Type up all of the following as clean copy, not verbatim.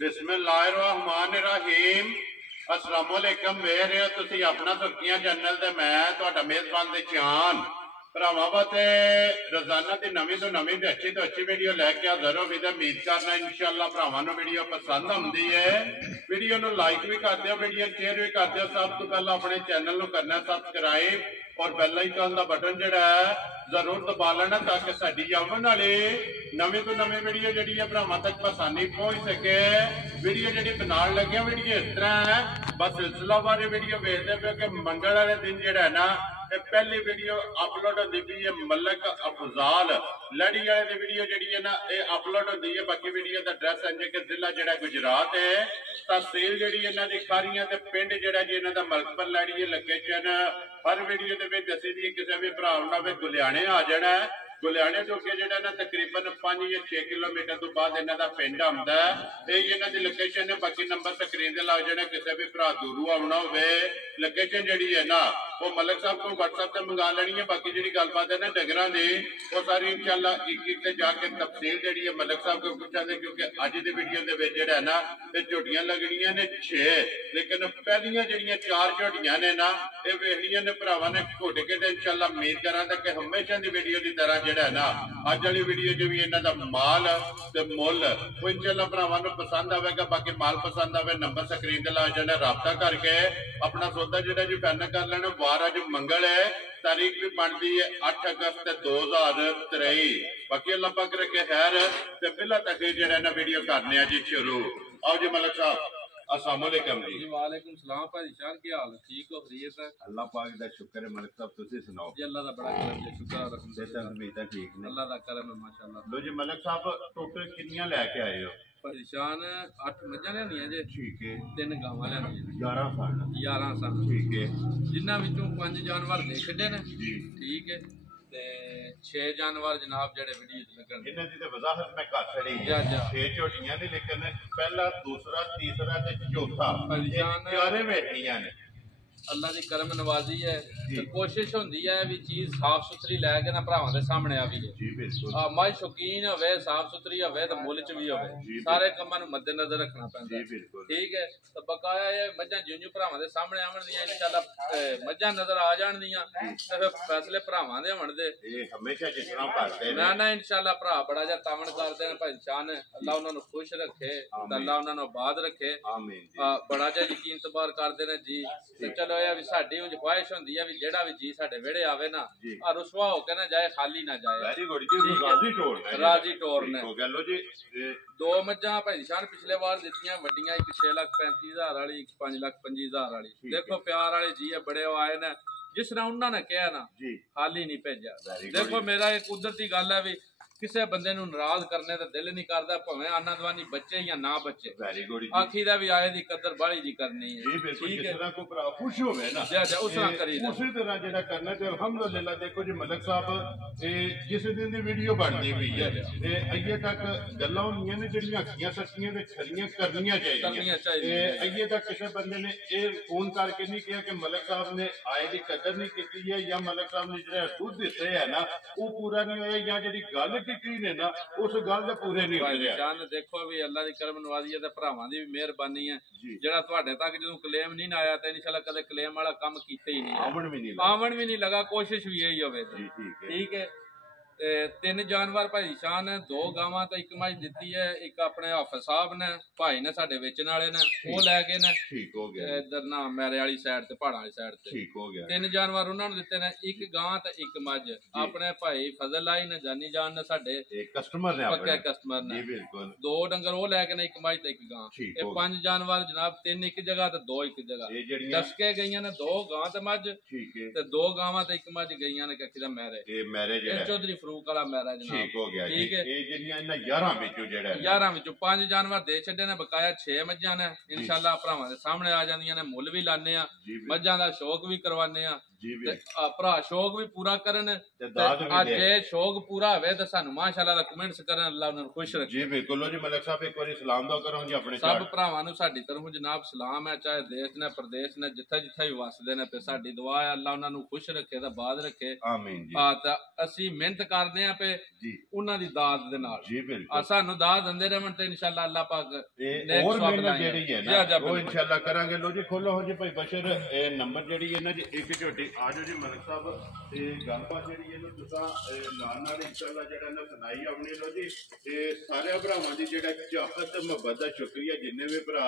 बिस्मिल्लाहिर्रहमानिर्रहीम। अस्सलाम वालेकुम। वेख रहे हो तुसी अपना सुर्खियां चैनल ते मैं तुहाडा मेजबान दे चान भरावां वास्ते रोजाना की नवीं तो नवीं ते अच्छी वीडियो लैके हाजिर हो। उम्मीद करना इंशाअल्लाह भरावां नूं वीडियो पसंद आउंदी है। वीडियो नूं लाइक भी कर दिओ, वीडियो शेयर भी कर दिओ। सब तो पहला अपने चैनल नूं करना सबसक्राइब और बेल आइकन का बटन जिहड़ा है जरूर दबा लेना ताकि साडी आवन वाली नवीं तो नवीं वीडियो जिहड़ी है भरावां तक आसानी पहुंच सके। वीडियो जिहड़ी बनाउण लगे वीडियो इस तरह है, बस सिलसिलावार वीडियो वेखदे पे कि मंगल वाले दिन जिहड़ा है ना पहली वीडियो अपलोड होती पई है। मलक अफजाल लड़ी वाले की वीडियो जिहड़ी है ना अपलोड होती है। बाकी वीडियो का एड्रैस है कि जिला जिहड़ा गुजरात है, तहसील जिहड़ी इन्हां दी खारियां ते पिंड जिहड़ा जी इन्हां दा मलकपुर लड़ी है। लोकेशन हर वीडियो के विच दसी दी किसी भी भरा ने गुलियाने आ जाना है। गुलियाने तो अगे जिहड़ा ना तकरीबन 5 या 6 किलोमीटर तो बाद इन्हां दा पिंड आउंदा है। यही इन्हां दी लोकेशन है। बाकी नंबर स्क्रीन ते लग जाने, किसी भी भरा दूरों आउणा होवे लोकेशन जिहड़ी है ना वो मलक साहब को WhatsApp से मंगा लेनी है। बाकी जी गलबात है ना डंगरां दी वो सारी इंशाअल्लाह एक जाके तफसील जी है मलक साहब को पूछा दे, क्योंकि अज की वीडियो के है ना झोटियां लगनियां ने 6, लेकिन पहलियां जड़ियां 4 झोटियां ने ना ये वेखनियां ने भरावां ने घुट के इंशाअल्लाह उम्मीद करा कि हमेशा की वीडियो की तरह जो है ना अज वाली वीडियो जो भी इन्हों का माल ते मुल वो इंशाअल्लाह भरावां नूं पसंद आवेगा। बाकी माल पसंद आवे नंबर स्क्रीन ते ला जाना, रबता करके अपना सौदा जो जी फाइनल कर लेना। वार अज मंगल है, तारीख भी बनती है 8 अगस्त 2023। बाकी अल्लाह पाक रखे खैर ते बिला तक जो ना वीडियो करने जी शुरू। आओ जी मलक साहब अस्सलाम वालेकुम जी। वालेकुम सलाम भाई शान, की हाल है? ठीक हो? खैरियत है? अल्लाह पाक दा शुक्र है। मलक साहब तुसी सुनाओ जी? अल्लाह दा बड़ा करम है, शुक्र अल्हम्दुलिल्लाह ठीक ने, अल्लाह दा करम है माशाअल्लाह। लो जी मलक साहब टोटल कितनियां लेके आए हो? परेशान 8 मज्जां लियानियां जे, ठीक है। 3 गावां लियानियां, 11 सन 11 सन, ठीक है। जिन्हां विचों 5 जानवर दे छड्डे ने जी, ठीक है, ते 6 जानवर जनाब जेड़े वीडियो च लगन। इन्हां दी ते वजाहत मैं कर छड़ी है। 6 झोटियां ने, लेकिन पहला दूसरा तीसरा ते चौथा परेशान चारे बैठियां ने। अल्लाह की करम नवाजी है, तो कोशिश होंदी है भी चीज साफ सुथरी लैके ना भरावां दे सामने आवी है। मज शौकीन होवे, साफ सुथरी होवे तो मुल च भी होवे, सारे कामां नूं मद्देनजर रखना पैंदा ठीक है। तो बकाया ये मज्जां जिउं भरावां दे सामने आवन दियां इंशाअल्लाह मज्जां नजर आ जाण दियां ते फिर फैसले भरावां दे होण दे हमेशा जिस तरह करदे ना ना इंशाअल्लाह भरा बड़ा जा तावन करदे ने भाई शान। अल्लाह उन्हां नूं खुश रखे, अल्लाह उन्हां नूं आबाद रखे, बड़ा जा यकीन तबार करदे ने जी। ते चलो भी साडी उंज ख्वाहिश होंदी है भी जेड़ा भी जी साडे वेड़े आवे ना रुसवा होके ना जाए, खाली ना जाए, राजी टोर ने। 2 मज्जां भाई शान पिछले बार दित्तियां वड्डियां, एक 6,35,000 वाली, एक 5,25,000 वाली। देखो प्यार वाले जी बड़े आए ने, जिस तरह उन्होंने कहा ना खाली नहीं भेजा। देखो मेरा एक कुदरती गल है भी किसी बंदे नूं नाराज करने का दिल नहीं करता, भावें आना दवानी बच्चे या ना बच्चे, आखी दा भी आए दी कदर बाली दी करनी है ठीक है। खुश होवे ना उस तरह करी उसी तरह जेड़ा करना ते अल्हम्दुलिल्लाह। देखो जी मलक साहब जिस दिन दी वीडियो बनती हुई है ते अगे तक गल्लां होंदियां ने जेहड़ियां अखियां सच्चियां ते खरियां करनियां चाहिए। अगे तक किसी बंदे ने ये फोन करके नहीं कहा कि मलक साहब ने आए की कदर नहीं की है, या मलक साहब ने जो दुध दिते है ना वो पूरा नहीं होया, या जी गल की ने ना उस गल दे पूरे नहीं होए। देखो भी अल्लाह दी करम नवाजी है ते भरावां दी भी मेहरबानी है जेड़ा तुहाडे तक जदों क्लेम नहीं आया ते इंशाअल्लाह कदे क्लेम वाला काम कीते ही नहीं, आवन भी नहीं लगा, कोशिश भी यही होवे ठीक है। 3 जानवर भाई शान, 2 गावां तो 1 मज दी है। एक अपने हाफिज साहब ने भाई ने साडे वेचण वाले ने वो लै गए ने, ठीक हो गया। इधर ना मैरे वाली साइड ते पहाड़ां वाली साइड ते, ठीक हो गया। 3 जानवर उन्हां नूं दित्ते ने, 1 गां ते 1 मज अपने भाई फजल लाई ने जानी जान ने साडे कस्टमर ने, पक्के कस्टमर ने। 2 डंगर वो लै गए ने, 1 मज ते 1 गां। ये 5 जानवर जनाब 3 एक जगह ते 2 एक जगह दस के गईयां ने, 2 गां ते मज ते 2 गावां ते 1 मज गईयां ने कखी दा मैरे चौधरी फरूक वाला मैरा जनाब, ठीक है। 11 विचों 5 जानवर दे छड्डे ने, बकाया 6 मज्जां ने इंशाअल्लाह भरावां दे सामने आ जांदियां ने। मुल भी लाने आ, मज्जां दा शौक भी करवाने आ ਭਰਾ ਸ਼ੌਕ ਵੀ ਪੂਰਾ ਕਰਨ ਅੱਜ ਇਹ ਸ਼ੌਕ ਪੂਰਾ ਹੋਵੇ ਤੇ ਸਾਨੂੰ ਮਾਸ਼ਾਅੱਲਾ ਦਾ ਕਮੈਂਟਸ ਕਰਨ ਅੱਲਾਹ ਉਹਨਾਂ ਨੂੰ ਖੁਸ਼ ਰੱਖੇ ਜੀ ਬਿਲਕੁਲ ਜੀ ਮਲਕ ਸਾਹਿਬ ਇੱਕ ਵਾਰੀ ਸਲਾਮ ਦਾ ਕਰੋ ਜੀ ਆਪਣੇ ਸਭ ਭਰਾਵਾਂ ਨੂੰ ਸਾਡੀ ਤਰਫੋਂ ਜਨਾਬ ਸਲਾਮ ਹੈ ਚਾਹੇ ਦੇਸ਼ ਨੇ ਪ੍ਰਦੇਸ਼ ਨੇ ਜਿੱਥੇ ਜਿੱਥੇ ਵੀ ਵਸਦੇ ਨੇ ਤੇ ਸਾਡੀ ਦੁਆ ਹੈ ਅੱਲਾਹ ਉਹਨਾਂ ਨੂੰ ਖੁਸ਼ ਰੱਖੇ ਤੇ ਬਾਦ ਰੱਖੇ ਆਮੀਨ ਜੀ ਤਾਂ ਅਸੀਂ ਮਿਹਨਤ ਕਰਦੇ ਆਂ ਪੇ ਜੀ ਉਹਨਾਂ ਦੀ ਦਾਤ ਦੇ ਨਾਲ ਜੀ ਬਿਲਕੁਲ ਸਾਨੂੰ ਦਾਤ ਦਿੰਦੇ ਰਹਿਣ ਤੇ ਇਨਸ਼ਾਅੱਲਾ ਅੱਲਾਹ ਪਾਕ ਹੋਰ ਮਿਹਨਤ ਜਿਹੜੀ ਹੈ ਨਾ ਉਹ ਇਨਸ਼ਾਅੱਲਾ ਕਰਾਂਗੇ ਲੋ ਜੀ ਖੋਲੋ ਹੋ ਜੀ ਭਾਈ ਬਸ਼ਰ ਇਹ ਨੰਬਰ ਜਿਹੜੀ ਹੈ ਨਾ ਜੀ ਇੱਕ ਝੋਟੀ ਆ ਜਾਓ ਜੀ ਮਲਕ ਸਾਹਿਬ ਤੇ ਗੱਲਬਾਤ ਜਿਹੜੀ ਹੈ ਨਾ ਤੁਸੀਂ ਨਾਲ ਇਨਸ਼ਾਅੱਲਾ ਜਿਹੜਾ ਨਾ ਸੁਣਾਈ ਆਪਣੀ ਲੋ ਜੀ ਤੇ ਸਾਰੇ ਭਰਾਵਾਂ ਦੀ ਜਿਹੜਾ ਚਾਹਤ ਮੁਹੱਬਤ ਦਾ ਸ਼ੁਕਰੀਆ ਜਿੰਨੇ ਵੀ ਭਰਾ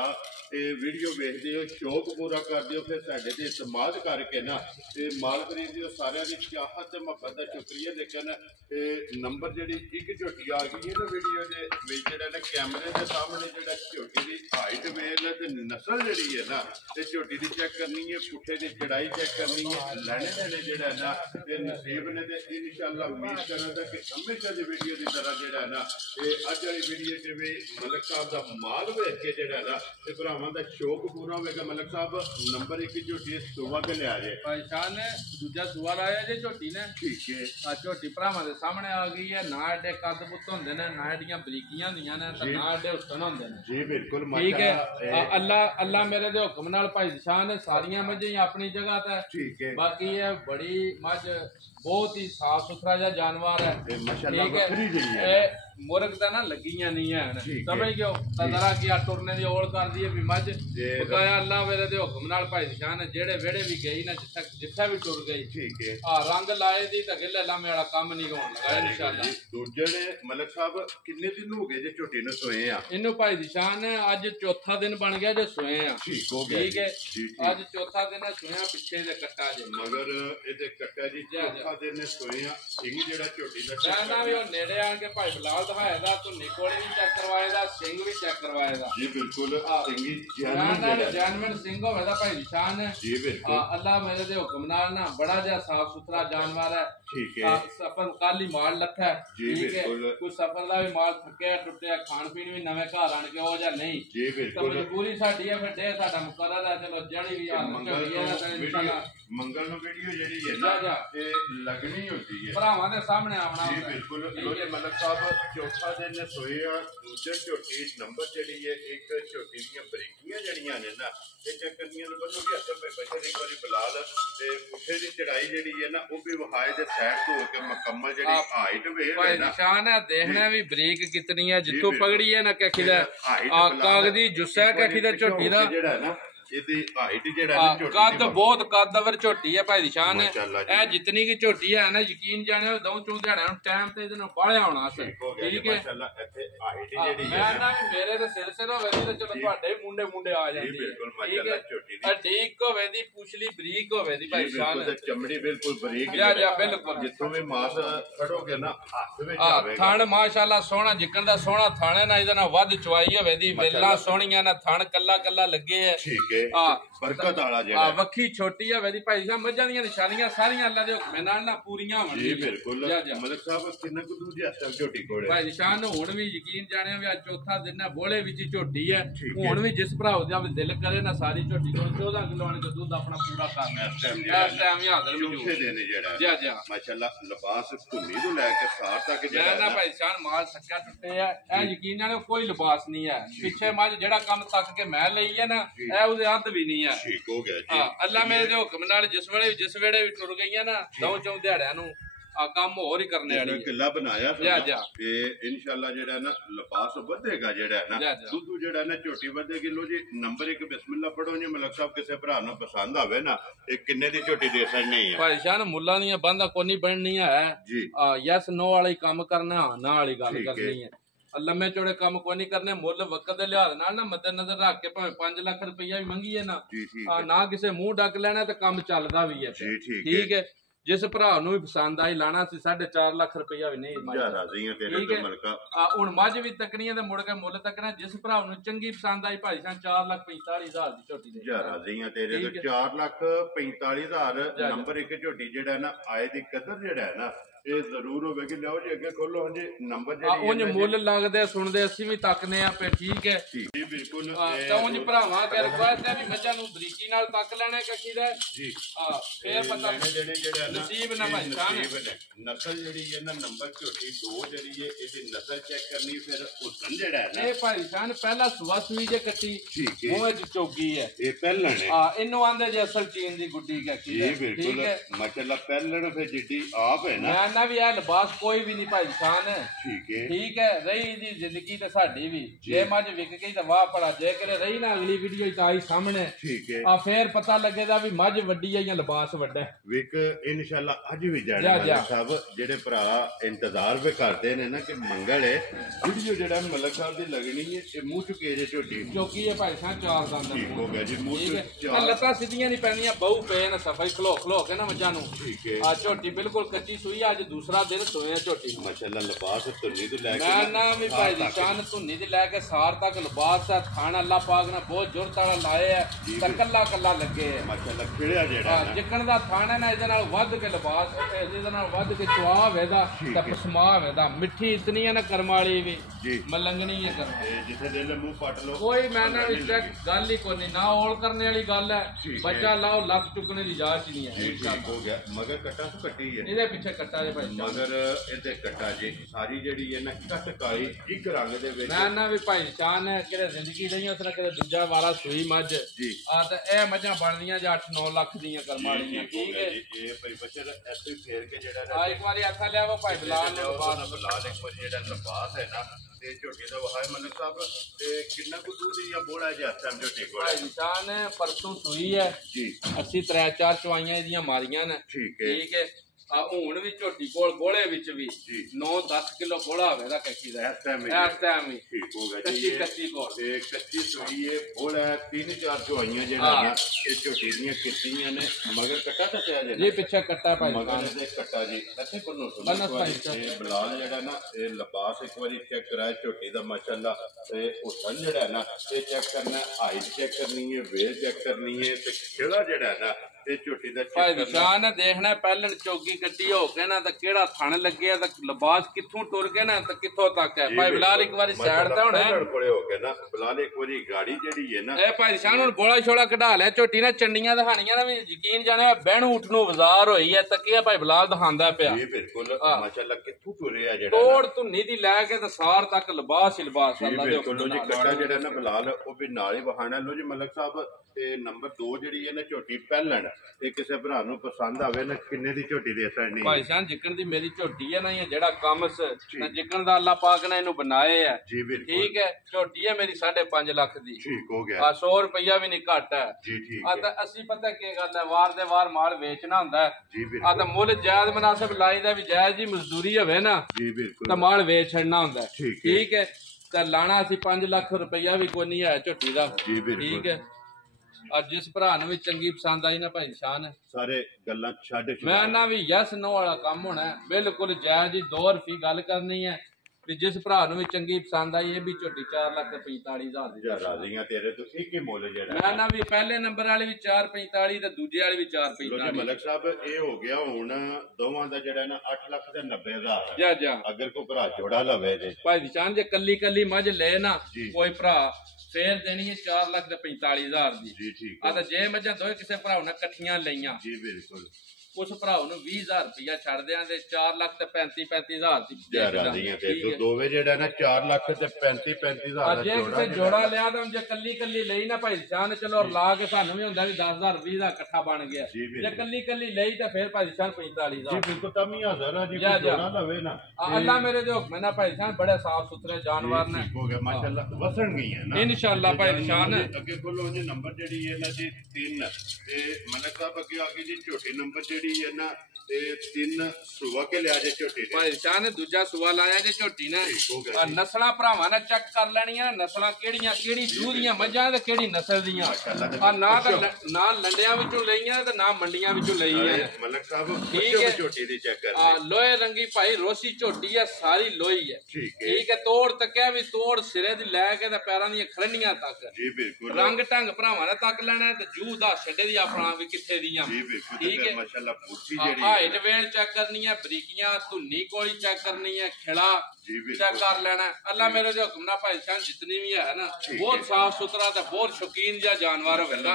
ਇਹ ਵੀਡੀਓ ਵੇਖਦੇ ਹੋ ਸ਼ੌਕ ਪੂਰਾ ਕਰਦੇ ਹੋ ਫਿਰ ਸਾਡੇ ਤੇ ਇਤਮਾਦ ਕਰਕੇ ਨਾ ਤੇ ਮਾਲ ਖਰੀਦਦੇ ਹੋ ਸਾਰਿਆਂ ਦੀ ਚਾਹਤ ਤੇ ਮੁਹੱਬਤ ਦਾ ਸ਼ੁਕਰੀਆ ਲੇਕਿਨ ਇਹ ਨੰਬਰ ਜਿਹੜੀ ਇੱਕ ਝੋਟੀ ਆ ਗਈ ਹੈ ਨਾ ਵੀਡੀਓ ਦੇ ਵਿੱਚ ਜਿਹੜਾ ਨਾ ਕੈਮਰੇ ਦੇ ਸਾਹਮਣੇ ਜਿਹੜਾ ਝੋਟੀ ਦੀ ਹਾਈਟ ਵੇਲ ਤੇ ਨਸਲ ਜਿਹੜੀ ਹੈ ਨਾ ਤੇ ਝੋਟੀ ਦੀ ਚੈੱਕ ਕਰਨੀ ਹੈ ਪੁੱਠੇ ਦੀ ਚੜਾਈ ਚੈੱਕ ਕਰਨੀ ਹੈ ਲੈਣੇ ਨੇ ਜਿਹੜਾ ਨਾ ਤੇ ਨਸੀਬ ਨੇ ਤੇ ਇਨਸ਼ਾਅੱਲਾ ਉਮੀਦ ਕਰਦਾ ਕਿ ਹਮੇਸ਼ਾ ਦੀ ਵੀਡੀਓ ਦੀ ਤਰ੍ਹਾਂ ਜਿਹੜਾ ਨਾ ਇਹ ਅੱਜ ਵਾਲੀ ਵੀਡੀਓ ਚ ਵੀ ਮਲਕ ਸਾਹਿਬ ਦਾ ਮਾਲ ਵੇਖ ਕੇ ਜਿਹੜਾ ਨਾ ਤੇ ਭਰਾਵਾਂ ਦਾ ਸ਼ੌਕ ਪੂਰਾ ਹੋਵੇਗਾ ਮਲਕ ਸਾਹਿਬ ਨੰਬਰ 1 ਝੋਟੀ ਸੁਬਾ ਤੇ ਲਿਆ ਜੇ ਭਾਈ ਸ਼ਾਨ ਨੇ ਦੂਜਾ ਸੁਬਾ ਲਾਇਆ ਜੇ ਝੋਟੀ ਨੇ ਠੀਕ ਹੈ ਆ ਝੋਟੀ ਭਰਾਵਾਂ ਦੇ ਸਾਹਮਣੇ ਆ ਗਈ ਹੈ ਨਾ ਐਡੇ ਕੱਦ ਪੁੱਤ ਹੁੰਦੇ ਨੇ ਨਾ ਐਡੀਆਂ ਬਰੀਕੀਆਂ ਹੁੰਦੀਆਂ ਨੇ ਤੇ ਨਾ ਐਡੇ ਹੁਸਨ ਹੁੰਦੇ ਨੇ ਜੀ ਬਿਲਕੁਲ ਠੀਕ ਹੈ ਅੱਲਾ ਮੇਰੇ ਦੇ ਹੁਕਮ ਨਾਲ ਭਾਈ ਸ਼ਾਨ ਨੇ ਸਾਰੀਆਂ ਮੱਝਾਂ ਹੀ ਆਪਣੀ ਜਗ੍ਹਾ ਤੇ ਠੀਕ ਹੈ ਬਾਕੀ ਇਹ ਬੜੀ ਮੱਝ ਬਹੁਤ ਹੀ ਸਾਫ ਸੁਥਰਾ ਜਿਹਾ ਜਾਨਵਰ ਹੈ ਮਾਸ਼ਾਅੱਲਾ ਵੱਖਰੀ ਜਿਹੀ ਹੈ ਇਹ ਮੁਰਗ ਤਾਂ ਨਾ ਲੱਗੀਆਂ ਨਹੀਂ ਹਨ ਸਮਝ ਗਿਓ ਤਾਂ ਜ਼ਰਾ ਕੀ ਆ ਟੁਰਨੇ ਦੀ ਔਲ ਕਰਦੀ ਹੈ ਵੀ ਮੱਝ ਬਕਾਇਆ ਅੱਲਾ ਮੇਰੇ ਦੇ ਹੁਕਮ ਨਾਲ ਭਾਈ ਸ਼ਾਨ ਜਿਹੜੇ ਵਿਹੜੇ ਵੀ ਗਈ ਨਾ ਜਿੱਥੇ ਵੀ ਟੁਰ ਗਈ ਠੀਕ ਹੈ ਆ ਰੰਗ ਲਾਏ ਦੀ ਤਾਂ ਗਿੱਲੇ ਲਾਮੇ ਵਾਲਾ ਕੰਮ ਨਹੀਂ ਹੋਣ ਲੱਗਾ ਇਨਸ਼ਾਅੱਲਾ ਦੂਜੇ ਨੇ ਮਲਕ ਸਾਹਿਬ ਕਿੰਨੇ ਦਿਨ ਹੋ ਗਏ ਜੇ ਝੋਟੀ ਨੂੰ ਸੋਏ ਆ ਇਹਨੂੰ ਭਾਈ ਸ਼ਾਨ ਨੇ ਅੱਜ ਚੌਥਾ ਦਿਨ ਬਣ ਗਿਆ ਜੇ ਸੋਏ ਆ ਠੀਕ ਹੋ ਗਿਆ ਠੀਕ ਹੈ ਅੱਜ ਚੌਥਾ ਦਿਨ ਹੈ ਸੋਇਆ ਪਿੱਛੇ ਦੇ ਕੱਟਾ ਜੇ ਮਗਰ ਇਹਦੇ ਕੱਟਾ ਜੀ ਚੌਥਾ ਦਿਨ ਸੋਏ ਆ ਸਿੰਘ ਜਿਹੜਾ ਝੋਟੀ ਦਾ ਨਾ ਵੀ ਉਹ ਨੇੜੇ ਆਣ ਕੇ ਭਾਈ ਬਲਾਲ ਦਿਖਾਇਆ ਦਾ ਤੂੰ ਨਿਕੋਲ ਵੀ ਚੈੱਕ ਕਰਵਾਏਦਾ ਸਿੰਘ ਵੀ ਚੈੱਕ ਕਰਵਾਏਦਾ ਜੀ ਬਿਲਕੁਲ ਸਿੰਘੀ ਜੈਨਮਨ ਸਿੰਘ ਹੋਵੇ ਦਾ ਭਾਈ ਨਿਸ਼ਾਨ ਜੀ ਬਿਲਕੁਲ ਅੱਲਾਹ ਮੇਰੇ ਦੇ ਹੁਕਮ ਨਾਲ ਨਾ ਬੜਾ ਜਿਹਾ ਸਾਫ ਸੁਥਰਾ ਜਾਨਵਰ ਹੈ ਠੀਕ ਹੈ ਸਫਰ ਕਾਲੀ ਮਾਲ ਲੱਥਾ ਠੀਕ ਹੈ ਕੋਈ ਸਫਰ ਦਾ ਵੀ ਮਾਲ ਥੱਕਿਆ ਟੁੱਟਿਆ ਖਾਣ ਪੀਣ ਵੀ ਨਵੇਂ ਘਰ ਆਣ ਕੇ ਉਹ ਜਾਂ ਨਹੀਂ ਜੀ ਬਿਲਕੁਲ ਮਜਬੂਰੀ ਸਾਡੀ ਹੈ ਫਿਰ ਡੇ ਸਾਡਾ ਮੁਕਰਰ ਹੈ ਚਲੋ ਜਿਹੜੀ ਵੀ ਆ ਮੰਗਲ ਨੂੰ ਵੀਡੀਓ ਜਿਹੜੀ ਹੈ ਨਾ ਤੇ ਲੱਗਣੀ ਹੁੰਦੀ ਹੈ ਭਰਾਵਾਂ ਦੇ ਸਾਹਮਣੇ ਆਉਣਾ ਜੀ ਬਿਲਕੁਲ ਲੋਜੇ ਮਲਕ ਸਾਹਿਬ ਚੌਥਾ ਦਿਨ ਸੋਏ ਆ ਦੂਜੇ ਝੋਟੀ ਨੰਬਰ ਜਿਹੜੀ ਹੈ ਇੱਕ ਝੋਟੀ ਦੀਆਂ ਬਰੀਕੀਆਂ ਜਿਹੜੀਆਂ ਨੇ ਨਾ ਇਹ ਚੱਕਰਨੀਆਂ ਨੂੰ ਬੰਨੋ ਵੀ ਅਸਲ ਵਿੱਚ ਬਚੇ ਇੱਕ ਵਾਰੀ ਬਲਾਲ ਤੇ ਪੁੱਠੇ ਦੀ ਚੜਾਈ ਜਿਹੜੀ ਹੈ ਨਾ ਉਹ ਵੀ ਵਹਾਏ ਦੇ ਸਾਈਡ ਤੋਂ ਹੋ ਕੇ ਮੁਕੰਮਲ ਜਿਹੜੀ ਹਾਈਟ ਵੇ ਭਾਈ ਨਿਸ਼ਾਨ ਹੈ ਦੇਖਣਾ ਵੀ ਬਰੀਕ ਕਿਤਨੀ ਹੈ ਜਿੱਥੋਂ ਪਗੜੀ ਹੈ ਨਾ ਕਖੀ ਦਾ ਕਾਗਦੀ ਜੁੱਸਾ ਕਖੀ ਦਾ ਝੋਟੀ ਦਾ ਜਿਹੜਾ ਨਾ ਇਹਦੀ ਹਾਈਟ ਜਿਹੜਾ ਕੱਦ ਬਹੁਤ ਕੱਦਵਰ ਝੋਟੀ ਹੈ ਭਾਈ ਨਿਸ਼ਾਨ ਇਹ ਜਿਤਨੀ ਕੀ ਝੋਟੀ ਹੈ ਨਾ ਯਕੀਨ ਜਾਣਿਓ ਦਉ ਚੋਂ ਦਿਹਾੜਿਆਂ ਨੂੰ ਟਾਈਮ ਤੇ ਇਹਦੇ ਨੂੰ ਬਾਹਲਿਆ ਹੋਣਾ ਸੀ ਠੀਕ ਹੈ ਮਾਸ਼ਾਅੱਲਾ ਇੱਥੇ ਹਾਈਟ ਜਿਹੜੀ ਹੈ ਮੈਂ ਨਾ ਮੇਰੇ ਤੇ ਸਿਲਸਿਲਾ ਹੋਵੇ ਤੇ ਚਲੋ ਤੁਹਾਡੇ ਮੁੰਡੇ ਆ ਜਾਂਦੇ ਬਿਲਕੁਲ ਮਾਸ਼ਾਅੱਲਾ ਝੋਟੀ ਦੀ ਠੀਕ ਹੋਵੇ ਦੀ ਪੁਛਲੀ ਬਰੀਕ ਹੋਵੇ ਦੀ ਭਾਈ ਨਿਸ਼ਾਨ ਚਮੜੀ ਬਿਲਕੁਲ ਬਰੀਕ ਜਾ ਬਿਲਕੁਲ ਜਿੱਥੋਂ ਵੀ ਮਾਸ ਖੜੋਗੇ ਨਾ ਹੱਥ ਵਿੱਚ ਆਵੇਗਾ ਥਣ ਮਾਸ਼ਾਅੱਲਾ ਸੋਹਣਾ ਜਿੱਕਣ ਦਾ ਸੋਹਣਾ ਥਾਣੇ ਨਾਲ ਇਹਦੇ ਨਾਲ ਵੱਧ ਚਵਾਈ ਹੋਵੇ ਦੀ ਵੇਲਾਂ ਸੋਹਣੀਆਂ ਨਾ ਥਣ ਕੱਲਾ ਲੱਗੇ ਹੈ ਠੀਕ ਹੈ ਬਰਕਤ ਵਾਲਾ ਜਿਹੜਾ ਵੱਖੀ ਛੋਟੀ ਆ ਵੈਦੀ ਭਾਈ ਸਾਹਿਬ ਮੱਝਾਂ ਦੀਆਂ ਨਿਸ਼ਾਨੀਆਂ ਸਾਰੀਆਂ ਅੱਲਾ ਦੇ ਹੁਕਮ ਨਾਲ ਨਾ ਪੂਰੀਆਂ ਹੋਣ ਜੀ ਬਿਲਕੁਲ ਮਲਕ ਸਾਹਿਬ ਕਿੰਨਾ ਕੁ ਦੂਰ ਜਿਹਾ ਝੋਟੀ ਕੋਲੇ ਭਾਈ ਨਿਸ਼ਾਨ ਹੁਣ ਵੀ ਯਕੀਨ ਜਾਣਿਆ ਵੀ ਅੱਜ ਚੌਥਾ ਦਿਨ ਹੈ ਬੋਲੇ ਵਿੱਚ ਹੀ ਝੋਟੀ ਹੈ ਹੁਣ ਵੀ ਜਿਸ ਭਰਾ ਦਾ ਦਿਲ ਕਰੇ ਨਾ ਸਾਰੀ ਝੋਟੀ ਕੋਲ 14 ਕਿਲੋ ਆਣ ਕੇ ਦੁੱਧ ਆਪਣਾ ਪੂਰਾ ਕਰਨਾ ਇਸ ਟਾਈਮ ਹੀ ਹਾਜ਼ਰ ਚੌਥੇ ਦਿਨ ਜਿਹੜਾ ਜੀ ਮਾਸ਼ਾਅੱਲਾ ਲਿਬਾਸ ਧੁੰਨੀ ਤੋਂ ਲੈ ਕੇ ਸਾਰ ਤੱਕ ਜਿਹੜਾ ਨਾ ਭਾਈ ਸਾਹਿਬ ਮਾਲ ਸੱਚਾ ਟੁੱਟੇ ਆ ਇਹ ਯਕੀਨ ਜਾਣਿਓ ਕੋਈ ਲਿਬਾਸ ਨਹੀਂ ਹੈ ਪਿੱਛੇ ਮੱਝ ਜਿਹੜਾ ਕੰਮ ਤੱਕ ਕੇ ਮੈਂ ਲਈ ਹੈ ਨਾ ਇਹ ਉਹਦੇ ਅੱਧ ਵੀ ਨਹੀਂ ਹੈ ਠੀਕ ਹੋ ਗਿਆ ਜੀ ਅੱਲਾ ਮੇਰੇ ਦੇ ਹੁਕਮ ਨਾਲ ਜਿਸ ਵੇਲੇ ਵੀ ਟੁਰ ਗਈਆਂ ਨਾ ਦਉ ਚੋਂ ਦਿਹਾੜਿਆਂ ਨੂੰ ਆ ਕੰਮ ਹੋਰ ਹੀ ਕਰਨੇ ਵਾਲੀ ਕਿੱਲਾ ਬਣਾਇਆ ਤੇ ਇਨਸ਼ਾਅੱਲਾ ਜਿਹੜਾ ਨਾ ਲਿਬਾਸ ਵਧੇਗਾ ਜਿਹੜਾ ਨਾ ਦੁੱਧ ਜਿਹੜਾ ਨਾ ਝੋਟੀ ਵਧੇਗੀ ਲੋ ਜੀ ਨੰਬਰ 1 ਬਿਸਮਿਲ੍ਲਾ ਪੜੋ ਜੀ ਮਲਕ ਸਾਹਿਬ ਕਿਸੇ ਭਰਾ ਨੂੰ ਪਸੰਦ ਆਵੇ ਨਾ ਇਹ ਕਿੰਨੇ ਦੀ ਝੋਟੀ ਦੇ ਸਕਣੀ ਹੈ ਭਾਈ ਸ਼ਾਨ ਮੁੱਲਾਂ ਦੀਆਂ ਬੰਦਾ ਕੋਨੀ ਬਣਨੀ ਹੈ ਜੀ ਯੈਸ ਨੋ ਵਾਲੀ ਕੰਮ ਕਰਨਾ ਨਾ ਵਾਲੀ ਗੱਲ ਕਰਨੀ ਹੈ ਲੰਮੇ ਚੌੜੇ ਕੰਮ ਕੋਈ ਨਹੀਂ ਕਰਨੇ ਮੁੱਲ ਵਕਤ ਦੇ ਲਿਹਾਜ਼ ਨਾਲ ਨਾ ਮੱਦੇ ਨਜ਼ਰ ਰੱਖ ਕੇ ਭਾਵੇਂ 5 ਲੱਖ ਰੁਪਈਆ ਵੀ ਮੰਗੀਏ ਨਾ ਨਾ ਕਿਸੇ ਮੂੰਹ ਡੱਕ ਲੈਣਾ ਤੇ ਕੰਮ ਚੱਲਦਾ ਵੀ ਹੈ ਠੀਕ ਹੈ ਜਿਸ ਭਰਾ ਨੂੰ ਵੀ ਪਸੰਦ ਆਈ ਲਾਣਾ ਸੀ 4.5 ਲੱਖ ਰੁਪਈਆ ਵੀ ਨਹੀਂ ਹੁਣ ਮੱਝ ਵੀ ਤੱਕਣੀਆਂ ਤੇ ਮੁੜ ਕੇ ਮੁੱਲ ਤੱਕਣਾ ਜਿਸ ਭਰਾ ਨੂੰ ਚੰਗੀ ਪਸੰਦ ਆਈ ਭਾਈ ਸਾਹਿਬ 4,45,000 ਦੀ ਝੋਟੀ ਦੇ ਰਾਜ਼ੀਆਂ ਤੇਰੇ ਤੇ 4,45,000 ਨੰਬਰ 1 ਝੋਟੀ ਜਿਹੜਾ ਨਾ ਆਏ ਦੀ ਕਦਰ ਜਿਹੜਾ ਹੈ ਨਾ ਇਹ ਜ਼ਰੂਰ ਹੋਵੇਗੀ। ਲਿਆਓ ਜੀ ਅੱਗੇ ਖੋਲੋ। ਹਾਂਜੀ ਨੰਬਰ ਉਂਝ ਮੁੱਲ ਲੱਗਦੇ ਸੁਣਦੇ ਅਸੀਂ ਵੀ ਤੱਕਨੇ ਆ ਪੇ ਠੀਕ ਹੈ ਜੀ ਬਿਲਕੁਲ। ਤਾਂ ਉਂਝ ਭਰਾਵਾਂ ਕੇ ਰਿਕੁਐਸਟ ਹੈ ਵੀ ਮੱਝਾਂ ਨੂੰ ਬਰੀਕੀ ਨਾਲ ਤੱਕ ਲੈਣਾ ਕੱਖੀ ਦਾ ਜੀ। ਫੇਰ ਪਤਾ ਜਿਹੜੇ ਨਸੀਬ ਨਾ ਭਾਈ ਸਾਹਿਬ ਨਸਲ ਜਿਹੜੀ ਹੈ ਨਾ ਨੰਬਰ ਝੋਟੀ 2 ਜਿਹੜੀ ਹੈ ਇਹਦੀ ਨਸਲ ਚੈੱਕ ਕਰਨੀ। ਫਿਰ ਹੁਸਨ ਜਿਹੜਾ ਹੈ ਨਾ ਇਹ ਭਾਈ ਸਾਹਿਬ ਪਹਿਲਾ ਸੁਆ ਸੂਈ ਜੇ ਕੱਟੀ ਠੀਕ ਹੈ ਉਹ ਚ ਚੋਗੀ ਹੈ ਇਹ ਪਹਿਲਣ ਹੈ। ਇਹਨੂੰ ਆਂਦੇ ਜੇ ਅਸਲ ਚੀਨ ਦੀ ਗੁੱਡੀ ਕੱਖੀ ਜੀ ਬਿਲਕੁਲ ਮਾਸ਼ਾਅੱਲਾ ਪਹਿਲਣ ਫਿਰ ਜਿੱਡੀ ਆਪ ਹੈ ਨਾ ਮੈਂ ਨਾ ਵੀ ਇਹ ਲਿਬਾਸ ਕੋਈ ਵੀ ਨਹੀਂ ਭਾਈ ਸਾਹਿਬ ਠੀਕ ਹੈ ਰਹੀ ਦੀ ਜ਼ਿੰਦਗੀ ਤੇ ਸਾਡੀ ਵੀ ਜੇ ਮੱਝ ਵਿਕ ਗਈ ਤਾਂ ਵਾਹ ਪੜਾ ਜੇ ਕਰੇ ਰਹੀ ਨਾ ਅਗਲੀ ਵੀਡੀਓ ਚ ਆਈ ਸਾਹਮਣੇ ਠੀਕ ਹੈ ਫੇਰ ਪਤਾ ਲੱਗੇਗਾ ਵੀ ਮੱਝ ਵੱਡੀ ਹੈ ਜਾਂ ਲਿਬਾਸ ਵੱਡਾ ਹੈ। ਵਿਕ ਇਨਸ਼ਾਅੱਲਾ ਅੱਜ ਵੀ ਜਾਣਾ ਸਾਹਿਬ ਜਿਹੜੇ ਭਰਾ ਇੰਤਜ਼ਾਰ ਵੀ ਕਰਦੇ ਨੇ ਨਾ ਕਿ ਮੰਗਲ ਹੈ ਵੀਡੀਓ ਜਿਹੜਾ ਮਲਕ ਸਾਹਿਬ ਦੀ ਲੱਗਣੀ ਹੈ। ਇਹ ਮੂੰਹ ਚੁੱਕੇ ਜੇ ਝੋਟੀ ਚੌਕੀ ਹੈ ਭਾਈ ਸਾਹਿਬ 4 ਦੰਦ ਠੀਕ ਹੋ ਗਿਆ ਜੀ ਮੂੰਹ ਚ ਲੱਤਾਂ ਸਿੱਧੀਆਂ ਨਹੀਂ ਪੈਣੀਆਂ ਬਹੁ ਪਏ ਨੇ ਸਫਾਈ ਖਲੋ ਕੇ ਨਾ ਮੱਝਾਂ ਨੂੰ ਠੀਕ ਹੈ। ਆ ਝੋਟੀ ਬਿਲਕੁਲ ਕੱਚੀ ਸੂਈ ਅੱਜ ਦੂਸਰਾ ਦਿਨ ਸੋਏ ਝੋਟੀ ਮਾਸ਼ਾਅੱਲਾ ਲਿਬਾਸ ਧੁੰਨੀ ਤੋਂ ਲੈ ਕੇ ਨਾ ਵੀ ਭਾਈ ਦੀ ਸ਼ਾਨ ਧੁੰਨੀ ਤੇ ਲੈ ਕੇ ਸਾਰ ਤੱਕ ਲਿਬਾਸ ਹੈ। ਖਾਣਾ ਅੱਲਾ ਪਾਕ ਨੇ ਬਹੁਤ ਜ਼ੋਰ ਤਾਲਾ ਲਾਏ ਹੈ ਤਾਂ ਕੱਲਾ ਲੱਗੇ ਹੈ ਮਾਸ਼ਾਅੱਲਾ ਖਿੜਿਆ ਜਿਹੜਾ ਜਿੱਕਣ ਦਾ ਥਾਣਾ ਨਾ ਇਹਦੇ ਨਾਲ ਵੱਧ ਕੇ ਲਿਬਾਸ ਇਹਦੇ ਨਾਲ ਵੱਧ ਕੇ ਚੁਆਵ ਇਹਦਾ ਤਾਂ ਪਸਮਾਵ ਇਹਦਾ ਮਿੱਠੀ ਇਤਨੀ ਹੈ ਨਾ ਕਰਮ ਵਾਲੀ ਵੀ ਮਲੰਗਣੀ ਹੈ ਕਰਮ ਜਿੱਥੇ ਦਿਲ ਮੂੰਹ ਪੱਟ ਲੋ ਕੋਈ ਮੈਂ ਨਾ ਵਿੱਚ ਗੱਲ ਹੀ ਕੋਈ ਨਹੀਂ ਨਾ ਔਲ ਕਰਨੇ ਵਾਲੀ ਗੱਲ ਹੈ। ਬੱਚਾ ਲਾਓ ਲੱਕ ਚੁੱਕਣੇ ਦੀ ਇਜਾਜ਼ਤ ਨਹੀਂ ਹੈ। ਹੋ ਗਿਆ ਮਗਰ ਕੱਟਾ ਤੋਂ ਕੱਟੀ ਹੈ ਇਹਦੇ ਪਿੱਛੇ ਕੱਟਾ ਜੇ ਭਾਈ ਮਗਰ ਇਹਦੇ ਕੱਟਾ ਜੀ ਸਾਰੀ ਜਿਹੜੀ ਹੈ ਨਾ ਕੱਟ ਕਾਲੀ ਇੱਕ ਰੰਗ ਦੇ ਵਿੱਚ ਮੈਂ ਨਾ ਵੀ ਭਾਈ ਸ਼ਾਨ ਹੈ ਕਿਹੜੇ ਜ਼ਿੰਦਗੀ ਨਹੀਂ ਉਸ ਨਾਲ ਕਿਤੇ ਦੂਜਾ ਵਾਰਾ ਸੂਈ ਮੱਝ ਜੀ ਤਾਂ ਇਹ ਮੱਝਾਂ ਬਣਦੀਆਂ ਜਾਂ 8-9 ਲੱਖ ਦੀਆਂ ਕਰਮ ਵਾਲੀਆਂ ਠੀਕ ਹੈ। ਇਹ ਭਾਈ ਬੱਚੇ ਦਾ ਐਸੇ ਫੇਰ ਕੇ ਜਿਹੜਾ ਇੱਕ ਵਾਰੀ ਹੱਥ ਲਿਆਵੋ ਭਾਈ ਬਲਾਲ ਨੇ ਬਲਾਲ ਇੱਕ ਵਾਰੀ ਜਿਹੜਾ ਲਿਬਾਸ ਹੈ ਨਾ ਤੇ ਝੋਟੀ ਦਾ ਵਹਾਏ ਮਲਕ ਸਾਹਿਬ ਤੇ ਕਿੰਨਾ ਕੁ ਦੂਰ ਜਾਂ ਬੋੜਾ ਜਿਹਾ ਟਾਈਮ ਝੋਟੀ ਕੋਲ ਭਾਈ ਨਿਸ਼ਾਨ ਪਰਸੋਂ ਸੂਈ ਹੈ ਜੀ ਅਸੀਂ 3-4 ਚਵਾਈਆਂ ਇਹਦੀਆਂ ਮਾਰੀਆਂ ਨੇ ਠੀਕ ਹੈ। ਹੁਣ ਵੀ ਝੋਟੀ ਕੋਲ ਗੋਲੇ ਵਿੱਚ ਵੀ 9-10 ਕਿਲੋ ਗੋਲਾ ਹੋਵੇਗਾ ਕੱਚੀ ਦਾ ਇਸ ਟਾਈਮ ਹੀ ਠੀਕ ਹੋ ਗਿਆ ਜੀ। ਕੱਚੀ ਕੋਲ ਤੇ ਕੱਚੀ ਸੂਈ ਹੈ ਗੋਲਾ 3-4 ਚਵਾਈਆਂ ਜਿਹੜੀਆਂ ਇਹ ਝੋਟੀ ਦੀਆਂ ਕੀਤੀਆਂ ਨੇ ਮਗਰ ਕੱਟਾ ਤਾਂ ਪਿਆ ਜੀ ਪਿੱਛੇ ਕੱਟਾ ਭਾਈ ਮਗਰ ਇਹਦੇ ਕੱਟਾ ਜੀ ਇੱਥੇ ਬੰਨੋ ਇਹ ਬਲਾਲ ਜਿਹੜਾ ਨਾ ਇਹ ਲਿਬਾਸ ਇੱਕ ਵਾਰੀ ਚੈੱਕ ਕਰਾਇਆ ਝੋਟੀ ਦਾ ਮਾਸ਼ਾਅੱਲਾ ਤੇ ਹੁਸਨ ਜਿਹੜਾ ਨਾ ਇਹ ਚੈੱਕ ਕਰਨਾ ਹਾਈਟ ਚੈੱਕ ਕਰਨੀ ਹੈ ਵੇਟ ਚੈੱਕ ਕਰਨੀ ਹੈ ਤੇ ਖੇੜਾ ਜਿਹੜਾ ਨਾ ਇਹ ਝੋਟੀ ਦਾ ਭਾਈ ਨਿਸ਼ਾਨ ਦੇਖਣਾ ਪਹਿਲਣ ਚੌਗੀ ਕੱਟੀ ਹੋ ਕੇ ਨਾ ਤਾਂ ਕਿਹੜਾ ਥਣ ਲੱਗਿਆ ਤਾਂ ਲਿਬਾਸ ਕਿੱਥੋਂ ਟੁਰ ਕੇ ਨਾ ਤਾਂ ਕਿੱਥੋਂ ਤੱਕ ਹੈ। ਭਾਈ ਬਲਾਲ ਇੱਕ ਵਾਰੀ ਸਾਈਡ ਤੇ ਹੋਣਾ ਕੋਲੇ ਹੋ ਕੇ ਨਾ ਬਲਾਲ ਇੱਕ ਵਾਰੀ ਗਾੜੀ ਜਿਹੜੀ ਹੈ ਨਾ ਇਹ ਭਾਈ ਨਿਸ਼ਾਨ ਹੁਣ ਬੋਲਾ ਛੋਲਾ ਕਢਾ ਲਿਆ ਝੋਟੀ ਨੇ ਚੰਡੀਆਂ ਦਿਖਾਣੀਆਂ ਨਾ ਵੀ ਯਕੀਨ ਜਾਣੇ ਬਹਿਣੂ ਉੱਠ ਨੂੰ ਬਾਜ਼ਾਰ ਹੋਈ ਹੈ ਤੱਕਿਆ ਭਾਈ ਬਲਾਲ ਦਿਖਾਉਂਦਾ ਪਿਆ ਇਹ ਬਿਲਕੁਲ ਮਾਸ਼ਾਅੱਲਾ ਕਿੱਥੋਂ ਟੁਰਿਆ ਜਿਹੜਾ ਤੋੜ ਧੁੰਨੀ ਦੀ ਲੈ ਕੇ ਤਾਂ ਸਾਰ ਤੱਕ ਲਿਬਾਸ ਅੱਲਾ ਦੇ ਹੁਕਮ ਨਾਲ ਕੱਟਾ ਜਿਹੜਾ ਨਾ ਬਲਾਲ ਉਹ ਵੀ ਨਾਲ ਹੀ ਵਹਾਣਾ ਲੋ ਜੀ ਮਲਕ ਸਾਹਿਬ ਤੇ ਨੰਬਰ 2 ਜਿਹੜੀ ਹੈ ਨਾ ਝੋਟੀ ਪਹਿਲਣ ਇਹ ਕਿਸੇ ਭਰਾ ਨੂੰ ਪਸੰਦ ਆਵੇ ਨਾ ਕਿੰਨੇ ਦੀ ਝੋਟੀ ਦੇ ਸਕਣੀ ਭਾਈ ਸਾਹਿਬ ਜਿੱਕਣ ਦੀ ਮੇਰੀ ਝੋਟੀ ਹੈ ਨਾ ਇਹ ਜਿਹੜਾ ਕੰਮ ਜਿੱਕਣ ਦਾ ਅੱਲਾ ਪਾਕ ਨੇ ਇਹਨੂੰ ਬਣਾਏ ਹੈ ਜੀ ਬਿਲਕੁਲ ਠੀਕ ਹੈ। ਝੋਟੀ ਹੈ ਮੇਰੀ 5.5 ਲੱਖ ਦੀ ਠੀਕ ਹੋ ਗਿਆ 100 ਰੁਪਇਆ ਵੀ ਨਹੀਂ ਘੱਟ ਹੈ ਜੀ ਠੀਕ ਹੈ। ਤਾਂ ਅਸੀਂ ਪਤਾ ਕੀ ਗੱਲ ਹੈ ਵਾਰ ਦੇ ਵਾਰ ਮਾਲ ਵੇਚਣਾ ਹੁੰਦਾ ਜੀ ਬਿਲਕੁਲ ਤਾਂ ਮੁੱਲ ਜਾਇਜ਼ ਮੁਨਾਸਿਬ ਲਾਈ ਦਾ ਵੀ ਜਾਇਜ਼ ਜੀ ਮਜ਼ਦੂਰੀ ਹੋਵੇ ਨਾ ਜੀ ਬਿਲਕੁਲ ਤਾਂ ਮਾਲ ਵੇਚ ਛੱਡਣਾ ਹੁੰਦਾ ਠੀਕ ਹੈ। ਤਾਂ ਲਾਣਾ ਅਸੀਂ 5 ਲੱਖ ਰੁਪਇਆ ਵੀ ਕੋਈ ਨਹੀਂ ਹੈ ਝੋਟੀ ਦਾ ਜੀ ਬਿਲਕੁਲ ਠੀਕ ਹੈ। ਅੱਜ ਜਿਸ ਭਰਾ ਨੂੰ ਵੀ ਚੰਗੀ ਪਸੰਦ ਆਈ ਨਾ ਭਾਈ ਨਿਸ਼ਾਨ ਸਾਰੇ ਗੱਲਾਂ ਛੱਡ ਮੈਂ ਨਾ ਵੀ ਯੈਸ ਨੋ ਵਾਲਾ ਕੰਮ ਹੋਣਾ ਬਿਲਕੁਲ ਜਾਇਜ਼ ਜੀ 2 ਰੁਪਏ ਗੱਲ ਕਰਨੀ ਹੈ ਵੀ ਜਿਸ ਭਰਾ ਨੂੰ ਵੀ ਚੰਗੀ ਪਸੰਦ ਆਈ ਇਹ ਵੀ ਝੋਟੀ 4,45,000 ਦੀ ਰਾਜ਼ੀਆਂ ਤੇਰੇ ਤੋਂ ਇੱਕ ਹੀ ਮੁੱਲ ਜਿਹੜਾ ਮੈਂ ਨਾ ਵੀ ਪਹਿਲੇ ਨੰਬਰ ਵਾਲੀ ਵੀ 4,45 ਤੇ ਦੂਜੇ ਵਾਲੀ ਵੀ 4,45 ਮਲਕ ਸਾਹਿਬ ਇਹ ਹੋ ਗਿਆ ਹੁਣ ਦੋਵਾਂ ਦਾ ਜਿਹੜਾ ਨਾ 8,90,000 ਜਾ ਅਗਰ ਕੋਈ ਭਰਾ ਜੋੜਾ ਲਵੇ ਜੇ ਭਾਈ ਨਿਸ਼ਾਨ ਜੇ ਕੱਲੀ ਮੱਝ ਲੈ ਨਾ ਕੋਈ ਭਰਾ ਫੇਰ ਦੇਣੀ ਹੈ 4,45,000 ਦੀ ਜੀ ਠੀਕ ਹੈ। ਤਾਂ ਜੇ ਮੱਝਾਂ ਦੋਏ ਕਿਸੇ ਭਰਾ ਨੇ ਇਕੱਠੀਆਂ ਲਈਆਂ ਜੀ ਬਿਲਕੁਲ ਉਸ ਭਰਾ ਨੂੰ 20,000 ਰੁਪਇਆ ਛੱਡ ਦਿਆਂ ਤੇ 4,35,000 ਦੀ ਰਾਜ਼ੀਆਂ ਤੇ ਦੋਵੇਂ ਜਿਹੜਾ ਨਾ 4,35,000 ਦਾ ਜੇ ਕਿਸੇ ਜੋੜਾ ਲਿਆ ਤਾਂ ਜੇ ਕੱਲੀ ਲਈ ਨਾ ਭਾਈ ਨਿਸ਼ਾਨ ਚਲੋ ਲਾ ਕੇ ਸਾਨੂੰ ਵੀ ਹੁੰਦਾ ਵੀ 10,000 20 ਦਾ ਇਕੱਠਾ ਬਣ ਗਿਆ ਜੇ ਕੱਲੀ ਲਈ ਤਾਂ ਫੇਰ ਭਾਈ ਨਿਸ਼ਾਨ 45,000 ਜੀ ਬਿਲਕੁਲ ਤਾਂ 10,000 ਜੀ ਜੋੜਾ ਲਵੇ ਨਾ ਅੱਲਾ ਮੇਰੇ ਦੇ ਹੁਕਮ ਨਾਲ ਭਾਈ ਨਿਸ਼ਾਨ ਬੜੇ ਸਾਫ ਸੁਥਰੇ ਜਾਨਵਰ ਨੇ ਹੋ ਗਿਆ ਮਾਸ਼ਾਅੱਲਾ ਵਸਣ ਗਈਆਂ ਨਾ ਇਨਸ਼ਾਅੱਲਾ ਭਾਈ ਨਿਸ਼ਾਨ ਅੱਗੇ ਖੋਲੋ ਜੀ ਨੰਬਰ ਜਿਹੜੀ ਇਹਨਾਂ ਦੀ 3 ਤੇ ਮਲਕ ਸਾਹਿਬ ਅੱਗੇ ਆ ਗਈ ਜੀ ਝੋਟੀ ਨੰਬਰ ਜਿਹੜੀ ਹੈ ਨਾ ਤੇ 3 ਸੁਵਾ ਕੇ ਲਿਆ ਜੇ ਝੋਟੀ ਭਾਈ ਨਿਸ਼ਾਨ ਨੇ ਦੂਜਾ ਸੁਵਾ ਲਾਇਆ ਜੇ ਝੋਟੀ ਨੇ ਨਸਲਾਂ ਭਰਾਵਾਂ ਨੇ ਚੈੱਕ ਕਰ ਲੈਣੀਆਂ ਨਸਲਾਂ ਕਿਹੜੀ ਦੂਹ ਦੀਆਂ ਮੱਝਾਂ ਤੇ ਕਿਹੜੀ ਨਸਲ ਦੀਆਂ ਨਾ ਲੰਡਿਆਂ ਵਿੱਚੋਂ ਲਈਆਂ ਤੇ ਨਾ ਮੰਡੀਆਂ ਵਿੱਚੋਂ ਲਈਆਂ ਮਲਕ ਸਾਹਿਬ ਠੀਕ ਹੈ ਝੋਟੀ ਦੀ ਚੈੱਕ ਕਰ ਲੋਹੇ ਰੰਗੀ ਭਾਈ ਰੋਸੀ ਝੋਟੀ ਹੈ ਸਾਰੀ ਲੋਹੀ ਹੈ ਠੀਕ ਹੈ ਤੋੜ ਤੱਕਿਆ ਵੀ ਤੋੜ ਸਿਰੇ ਦੀ ਲੈ ਕੇ ਤੇ ਪੈਰਾਂ ਦੀਆਂ ਖਰੰਡੀਆਂ ਤੱਕ ਜੀ ਬਿਲਕੁਲ ਰੰਗ ਢੰਗ ਭਰਾਵਾਂ ਨੇ ਤੱਕ ਲੈਣਾ ਤੇ ਜੂਹ ਦਾ ਛੱਡੇ ਦੀ ਆਪਣਾ ਵੀ ਕਿੱਥੇ ਦੀਆਂ ਜੀ ਬਿਲਕੁਲ ਠੀਕ ਹੈ ਮਾਸ਼ਾਅੱਲਾ ਪੂਛੀ ਜਿਹੜੀ ਹਾਈਟ ਵੇਲ ਚੈੱਕ ਕਰਨੀ ਹੈ, ਬਰੀਕੀਆਂ ਧੁੰਨੀ ਕੋਲੀ ਚੈੱਕ ਕਰਨੀ ਹੈ, ਖਿਲਾ ਚੈੱਕ ਕਰ ਲੈਣਾ। ਅੱਲਾ ਮੇਰੇ ਦੇ ਹੁਕਮ ਨਾਲ ਭਾਈ ਸਾਹਿਬ ਜਿਤਨੀ ਵੀ ਹੈ ਨਾ ਬਹੁਤ ਸਾਫ ਸੁਥਰਾ ਤੇ ਬਹੁਤ ਸ਼ੌਕੀਨ ਜਿਹਾ ਜਾਨਵਰ ਹੋਵੇਗਾ।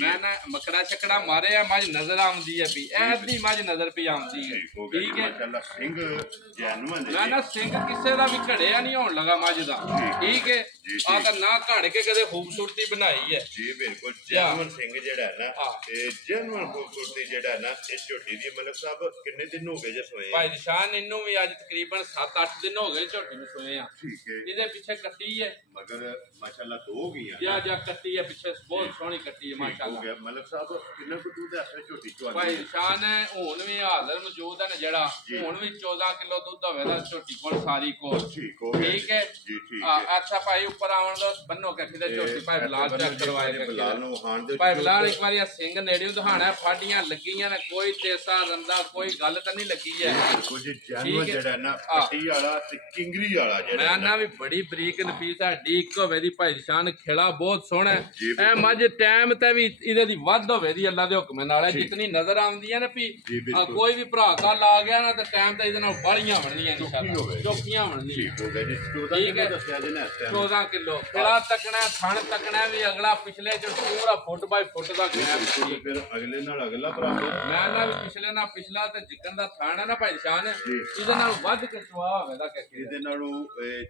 ਮੈਂ ਨਾ ਮਕੜਾ ਛਕੜਾ ਮਾਰਿਆ ਮੱਝ ਨਜ਼ਰ ਆਉਂਦੀ ਹੈ ਵੀ ਐਦੀ ਮੱਝ ਨਜ਼ਰ ਪਈ ਆਉਂਦੀ ਹੈ। ਠੀਕ ਹੈ ਮੈਂ ਨਾ ਸਿੰਘ ਕਿਸੇ ਦਾ ਵੀ ਘੜਿਆ ਨਹੀਂ ਹੋਣ ਲਗਾ ਮੱਝ ਦਾ। ਠੀਕ ਹੈ ਆ ਤਾਂ ਨਾ ਘੜ ਕੇ ਕਦੇ ਖੂਬਸੂਰਤੀ ਬਣਾਈ ਹੈ ਜੀ ਬਿਲਕੁਲ ਜੈਨੂਅਨ ਸਿੰਘ ਜਿਹੜਾ ਹੈ ਨਾ ਇਹ ਜੈਨੂਅਨ ਖੂਬਸੂਰਤੀ ਜਿਹੜਾ ਹੈ ਨਾ ਇਹ ਝੋਟੀ ਦੀ ਮਲਕ ਸਾਹਿਬ ਕਿੰਨੇ ਦਿਨ ਹੋ ਗਏ ਜੇ ਸੋਏ ਭਾਈ ਨਿਸ਼ਾਨ ਇਹਨੂੰ ਵੀ ਅੱਜ ਤਕਰੀਬਨ 7-8 ਦਿਨ ਹੋ ਗਏ ਝੋਟੀ ਨੂੰ ਸੋਏ ਆ। ਠੀਕ ਹੈ ਇਹਦੇ ਪਿੱਛੇ ਕੱਟੀ ਹੈ ਮਗਰ ਮਾਸ਼ਾਅੱਲਾ ਦੋ ਗਈਆਂ ਜਾ ਕੱਟੀ ਹੈ ਪਿੱਛੇ ਬਹੁਤ ਸੋਹਣੀ ਕੱਟੀ ਹੈ ਮਾਸ਼ਾਅੱਲਾ। ਮਲਕ ਸਾਹਿਬ ਕਿੰਨਾ ਕੁ ਦੁੱਧ ਹੈ ਝੋਟੀ ਚੋਂ ਭਾਈ ਨਿਸ਼ਾਨ ਹੁਣ ਵੀ ਹਾਜ਼ਰ ਮੌਜੂਦ ਹੈ ਜਿਹੜਾ ਹੁਣ ਵੀ 14 ਕਿਲੋ ਦੁੱਧ ਹੋਵੇਗਾ ਝੋਟੀ ਕੋਲ ਸਾਰੀ ਕੋਲ। ਠੀਕ ਹੈ ਜੀ ਠੀਕ ਹੈ ਅੱਛਾ ਭਾਈ ਉੱਪਰ ਆਉਣ ਦਾ ਬੰਨੋ ਕੱਖੀ ਦੇ ਝੋਟੀ ਭਾਈ ਬਲਾਲ ਚੈੱਕ ਕਰਵਾਏ ਭਾਈ ਬਲਾਲ ਇੱਕ ਵਾਰੀ ਸਿੰਘ ਨੇੜੇ ਦਿਖਾਣਾ ਫਾਡੀਆਂ ਲੱਗੀਆਂ ਨੇ ਕੋਈ ਤੇਸਾ ਰੰਦਾ ਕੋਈ ਗੱਲ ਤਾਂ ਨਹੀਂ ਲੱਗੀ ਹੈ। ਕੁਝ ਜੈਨੂਅਨ ਜਿਹੜਾ ਨਾ ਪੱਟੀ ਵਾਲਾ ਤੇ ਕਿੰਗਰੀ ਵਾਲਾ ਜਿਹੜਾ ਮੈਂ ਨਾ ਵੀ ਬੜੀ ਬਰੀਕ ਨਫੀਸ ਹੈ ਡੀਕ ਹੋਵੇ ਦੀ ਭਾਈ ਨਿਸ਼ਾਨ ਖੇੜਾ ਬਹੁਤ ਸੋਹਣਾ ਐ ਮੱਝ ਟਾਈਮ ਤੇ ਵੀ ਇਹਦੇ ਦੀ ਵੱਧ ਹੋਵੇ ਦੀ ਅੱਲਾ ਦੇ ਹੁਕਮ ਨਾਲ ਜਿਤਨੀ ਨਜ਼ਰ ਆਉਂਦੀਆਂ ਨੇ ਵੀ ਕੋਈ ਵੀ ਭਰਾ ਕੱਲ ਆ ਗਿਆ ਨਾ ਤੇ ਟਾਈਮ ਤੇ ਇਹਦੇ ਨਾਲ ਬਾਲੀਆਂ ਬਣਨੀਆਂ ਇਨਸ਼ਾਅੱਲਾ ਚੌਕੀਆਂ ਬਣਨੀਆਂ। ਠੀਕ ਹੈ 14 ਕਿਲੋ ਖੇੜਾ ਤੱਕਣਾ ਥਣ ਤੱਕਣਾ ਵੀ ਅਗਲਾ ਪਿਛਲੇ ਚ ਪੂਰਾ ਫੁੱਟ ਬਾਈ ਫੁੱਟ ਦਾ ਫਿਰ ਅਗਲੇ ਨਾਲ ਅਗਲਾ ਭਰਾ ਮੈਂ ਨਾ ਵੀ ਪਿਛਲੇ ਨਾਲ ਪਿਛਲਾ ਤੇ ਜਿੱਕਣ ਦਾ ਥਾਣਾ ਨਾ ਭਾਈ ਨਿਸ਼ਾਨ ਇਹਦੇ ਨਾਲ ਵੱਧ ਕੇ ਚਵਾ ਹੋਵੇਗਾ ਕਿ ਇਹਦੇ ਨਾਲੋਂ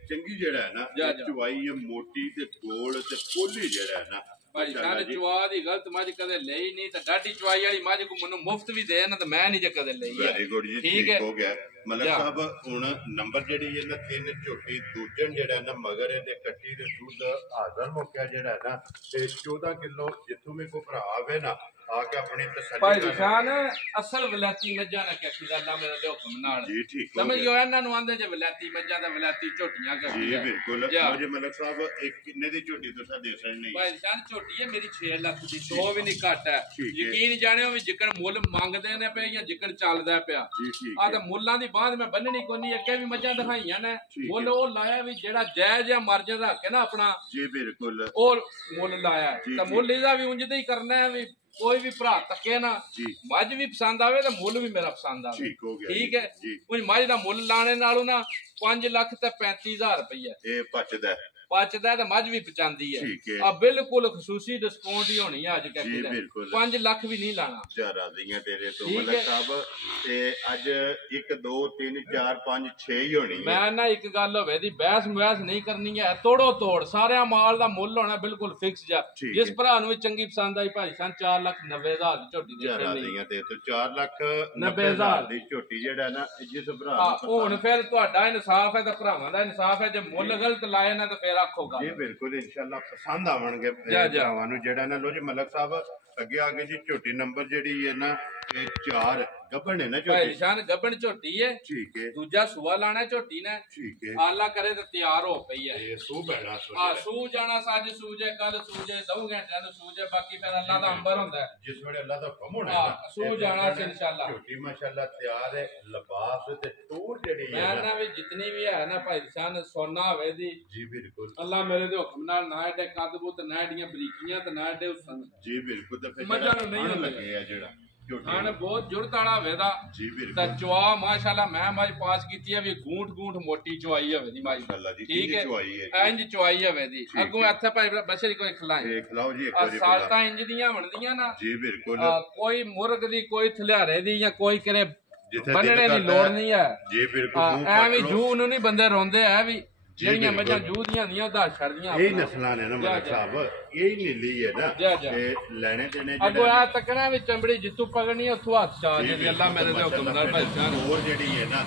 ਚੰਗੀ ਜਿਹੜਾ ਹੈ ਨਾ ਚਵਾਈ ਹੈ ਮੋਟੀ ਤੇ ਗੋਲ ਤੇ ਪੋਲੀ ਜਿਹੜਾ ਹੈ ਨਾ ਭਾਈ ਸਾਹਿਬ ਚਵਾ ਦੀ ਗਲਤ ਮੱਝ ਕਦੇ ਲਈ ਨਹੀਂ ਤੇ ਡਾਢੀ ਚਵਾਈ ਵਾਲੀ ਮੱਝ ਕੋ ਮੈਨੂੰ ਮੁਫਤ ਵੀ ਦੇ ਨਾ ਤੇ ਮੈਂ ਨਹੀਂ ਜੇ ਕਦੇ ਲਈ ਹੈ। ਵੈਰੀ ਗੁੱਡ ਜੀ ਠੀਕ ਹੋ ਗਿਆ ਮਲਕ ਸਾਹਿਬ ਹੁਣ ਨੰਬਰ ਜਿਹੜੀ ਹੈ ਨਾ 3 ਝੋਟੀ ਦੂਜਣ ਜਿਹੜਾ ਨਾ ਮਗਰ ਇਹਦੇ ਕੱਟੀ ਦੇ ਦੁੱਧ ਹਾਜ਼ਰ ਮੁੱਕਿਆ ਜਿਹੜਾ ਹੈ ਨਾ ਤੇ 14 ਕਿਲੋ ਜਿੱਥੋਂ ਮੇ ਕੋ ਭਰਾ ਆਵੇ ਨਾ ਆ ਕੇ ਆਪਣੀ ਤਸੱਲੀ ਭਾਈ ਨਿਸ਼ਾਨ ਅਸਲ ਵਲਾਤੀ ਮੱਝਾਂ ਨਾ ਕਹਿ ਅੱਲਾ ਮੇਰੇ ਦੇ ਹੁਕਮ ਨਾਲ ਜੀ ਠੀਕ ਸਮਝ ਗਏ ਇਹਨਾਂ ਨੂੰ ਆਂਦੇ ਜੇ ਵਲਾਤੀ ਮੱਝਾਂ ਤੇ ਵਲਾਤੀ ਝੋਟੀਆਂ ਕਹਿੰਦੇ ਜੀ ਬਿਲਕੁਲ ਮੁਝੇ ਮਲਕ ਸਾਹਿਬ ਇੱਕ ਕਿੰਨੇ ਦੀ ਝੋਟੀ ਤੁਸੀਂ ਦੇ ਸਕਦੇ ਨਹੀਂ ਭਾਈ ਨਿਸ਼ਾਨ ਝੋਟੀ ਹੈ ਮੇਰੀ 6 ਲੱਖ ਦੀ 100 ਵੀ ਨਹੀਂ ਘੱਟ ਹੈ ਯਕੀਨ ਜਾਣਿਓ ਵੀ ਜਿੱਕਣ ਮੁੱਲ ਮੰਗਦੇ ਨੇ ਪਏ ਜਾਂ ਜਿੱਕਣ ਚੱਲਦਾ ਪਿਆ ਆ ਤੇ ਮੁੱਲਾਂ ਦੀ ਬਾਅਦ ਮੈਂ ਬੰਨਣੀ ਕੋਨੀ ਅੱਗੇ ਵੀ ਮੱਝਾਂ ਦਿਖਾਈਆਂ ਨੇ ਮੁੱਲ ਉਹ ਲਾਇਆ ਵੀ ਜਿਹੜਾ ਜਾਇਜ਼ ਜਾਂ ਮਰਜ਼ਾ ਰੱਖ ਕੇ ਨਾ ਆਪਣਾ ਜੀ ਬਿਲਕੁਲ ਉਹ ਮੁੱਲ ਲਾਇਆ ਤਾਂ ਮੁੱਲ ਇਹਦਾ ਵੀ ਉਂਝ ਹੀ ਕਰਨਾ ਹੈ ਵੀ ਕੋਈ ਵੀ ਭਰਾ ਤੱਕੇ ਨਾ ਮੱਝ ਵੀ ਪਸੰਦ ਆਵੇ ਤੇ ਮੁੱਲ ਵੀ ਮੇਰਾ ਪਸੰਦ ਆਵੇ ਠੀਕ ਹੈ ਕੁਝ ਮੱਝ ਦਾ ਮੁੱਲ ਲਾਣੇ ਨਾਲੋਂ ਨਾ 5 ਲੱਖ ਤੇ 35,000 ਰੁਪਈਆ ਇਹ ਪਚਦਾ ਤੇ ਮੱਝ ਵੀ ਪਚਾਂਦੀ ਹੈ ਆ ਬਿਲਕੁਲ ਖਸੂਸੀ ਡਿਸਕਾਊਂਟ ਹੀ ਹੋਣੀ ਹੈ ਅੱਜ ਕਹਿੰਦੇ 5 ਲੱਖ ਵੀ ਨਹੀਂ ਲਾਣਾ ਜ਼ਿਆਦਾ ਦੀਆਂ ਤੇਰੇ ਤੋਂ ਮਲਕ ਸਾਹਿਬ ਤੇ ਅੱਜ 1 2 3 4 5 6 ਹੀ ਹੋਣੀ ਮੈਂ ਨਾ ਇੱਕ ਗੱਲ ਹੋਵੇ ਦੀ ਬਹਿਸ ਨਹੀਂ ਕਰਨੀ ਹੈ ਤੋੜੋ ਤੋੜ ਸਾਰਿਆਂ ਮਾਲ ਦਾ ਮੁੱਲ ਹੋਣਾ ਬਿਲਕੁਲ ਫਿਕਸ ਜਾ ਜਿਸ ਭਰਾ ਨੂੰ ਵੀ ਚੰਗੀ ਪਸੰਦ ਆਈ ਭਾਈ ਸਾਹਿਬ 4,90,000 ਦੀ ਝੋਟੀ ਦੇ ਦੀਆਂ ਤੇ 4,90,000 ਦੀ ਝੋਟੀ ਜਿਹੜਾ ਨਾ ਜਿਸ ਭਰਾ ਹੁਣ ਫਿਰ ਤੁਹਾਡਾ ਇਨਸਾਫ ਹੈ ਤੇ ਭਰਾਵਾਂ ਦਾ ਇਨਸਾਫ ਹੈ ਜੇ ਮੁੱਲ ਗਲਤ ਲਾਏ ਨਾ ਤੇ ਜੀ ਬਿਲਕੁਲ ਇਨਸ਼ਾਅੱਲਾ ਪਸੰਦ ਆਵਣਗੇ ਭਰਾਵਾਂ ਨੂੰ ਜਿਹੜਾ ਨਾ ਲੋ ਜੀ ਮਲਕ ਸਾਹਿਬ ਅੱਗੇ ਆ ਗਏ ਜੀ ਝੋਟੀ ਨੰਬਰ ਜਿਹੜੀ ਹੈ ਨਾ ਇਹ 4 ਗੱਬਣ ਹੈ ਨਾ ਝੋਟੀ ਨਿਸ਼ਾਨ ਗੱਬਣ ਝੋਟੀ ਹੈ ਠੀਕ ਹੈ ਦੂਜਾ ਸੂਆ ਲਾਣਾ ਝੋਟੀ ਨੇ ਠੀਕ ਹੈ ਆਲਾ ਕਰੇ ਤੇ ਤਿਆਰ ਹੋ ਪਈ ਹੈ ਇਹ ਸੂ ਬੈਣਾ ਸੂ ਜਾਣਾ ਸੱਜ ਸੂਜੇ ਕੱਲ ਸੂਜੇ 2 ਘੰਟਿਆਂ ਨੂੰ ਸੂਜੇ ਬਾਕੀ ਫਿਰ ਅੱਲਾ ਦਾ ਅੰਬਰ ਹੁੰਦਾ ਜਿਸ ਵੇਲੇ ਅੱਲਾ ਦਾ ਹੁਕਮ ਹੋਣਾ ਸੂ ਜਾਣਾ ਇਨਸ਼ਾਅੱਲਾ ਝੋਟੀ ਮਾਸ਼ਾਅੱਲਾ ਤਿਆਰ ਹੈ ਲਿਬਾਸ ਤੇ ਟੂਰ ਜਿਹੜੀ ਹੈ ਨਾ ਵੀ ਜਿਤਨੀ ਵੀ ਹੈ ਨਾ ਭਾਈ ਨਿਸ਼ਾਨ ਸੋਨਾ ਹੋਵੇ ਦੀ ਜੀ ਬਿਲਕੁਲ ਅੱਲਾ ਮੇਰੇ ਦੇ ਹੁਕਮ ਨਾਲ ਨਾ ਐਡੇ ਕਦਬੂਤ ਨਾ ਐਡੀਆਂ ਬਰੀਕੀਆਂ ਤੇ ਨਾ ਐਡੇ ਹੁਸਨ ਜੀ ਬਿਲਕੁਲ ਤੇ ਫਿਰ ਮੱਝਾਂ ਨੂੰ ਨਹੀਂ ਲੱਗੇ ਆ ਜਿਹੜਾ ਖਾਣ ਬਹੁਤ ਜੁਰਤ ਵਾਲਾ ਹੋਵੇ ਦਾ ਤਾਂ ਚਵਾ ਮਾਸ਼ਾਅੱਲਾ ਮੈਂ ਮੱਝ ਪਾਸ ਕੀਤੀ ਹੈ ਵੀ ਗੂੰਠ ਮੋਟੀ ਚਵਾਈ ਹੋਵੇ ਦੀ ਮਾਸ਼ਾਅੱਲਾ ਠੀਕ ਹੈ ਇੰਜ ਚਵਾਈ ਹੋਵੇ ਦੀ ਅੱਗੋਂ ਇੱਥੇ ਭਾਈ ਬਸ਼ਰੀ ਕੋਈ ਖਲਾਏ ਖਲਾਓ ਜੀ ਇੱਕ ਵਾਰੀ ਸਾਲਤਾਂ ਇੰਜ ਦੀਆਂ ਬਣਦੀਆਂ ਨਾ ਜੀ ਬਿਲਕੁਲ ਕੋਈ ਮੁਰਗ ਦੀ ਕੋਈ ਥਲਿਆਰੇ ਦੀ ਜਾਂ ਕੋਈ ਕਰੇ ਬੰਨਣੇ ਦੀ ਲੋੜ ਨਹੀਂ ਹੈ ਜੀ ਬਿਲਕੁਲ ਐਵੇਂ ਜੂ ਨੂੰ ਨਹੀਂ ਬੰਦੇ ਰੋਂਦੇ ਐ ਵੀ ਜਿਹੜੀਆਂ ਮੱਝਾਂ ਜੂਦੀਆਂ ਦੀਆਂ ਉਹਦਾ ਛੜਦੀਆਂ ਇਹ ਨਸਲਾਂ ਨੇ ਨਾ ਮਲਕ ਸਾਹਿਬ ਇਹ ਨੀਲੀ ਹੈ ਨਾ ਤੇ ਲੈਣੇ ਦੇਣੇ ਅੱਗੋਂ ਆ ਤੱਕਣਾ ਵੀ ਚੰਬੜੀ ਜਿੱਤੂ ਪਗਣੀ ਉੱਥੋਂ ਹੱਥ ਚਾ ਦੇ ਅੱਲਾ ਮੇਰੇ ਦੇ ਹੁਕਮ ਨਾਲ ਭਾਈ ਜਾਨ ਹੋਰ ਜਿਹੜੀ ਹੈ ਨਾ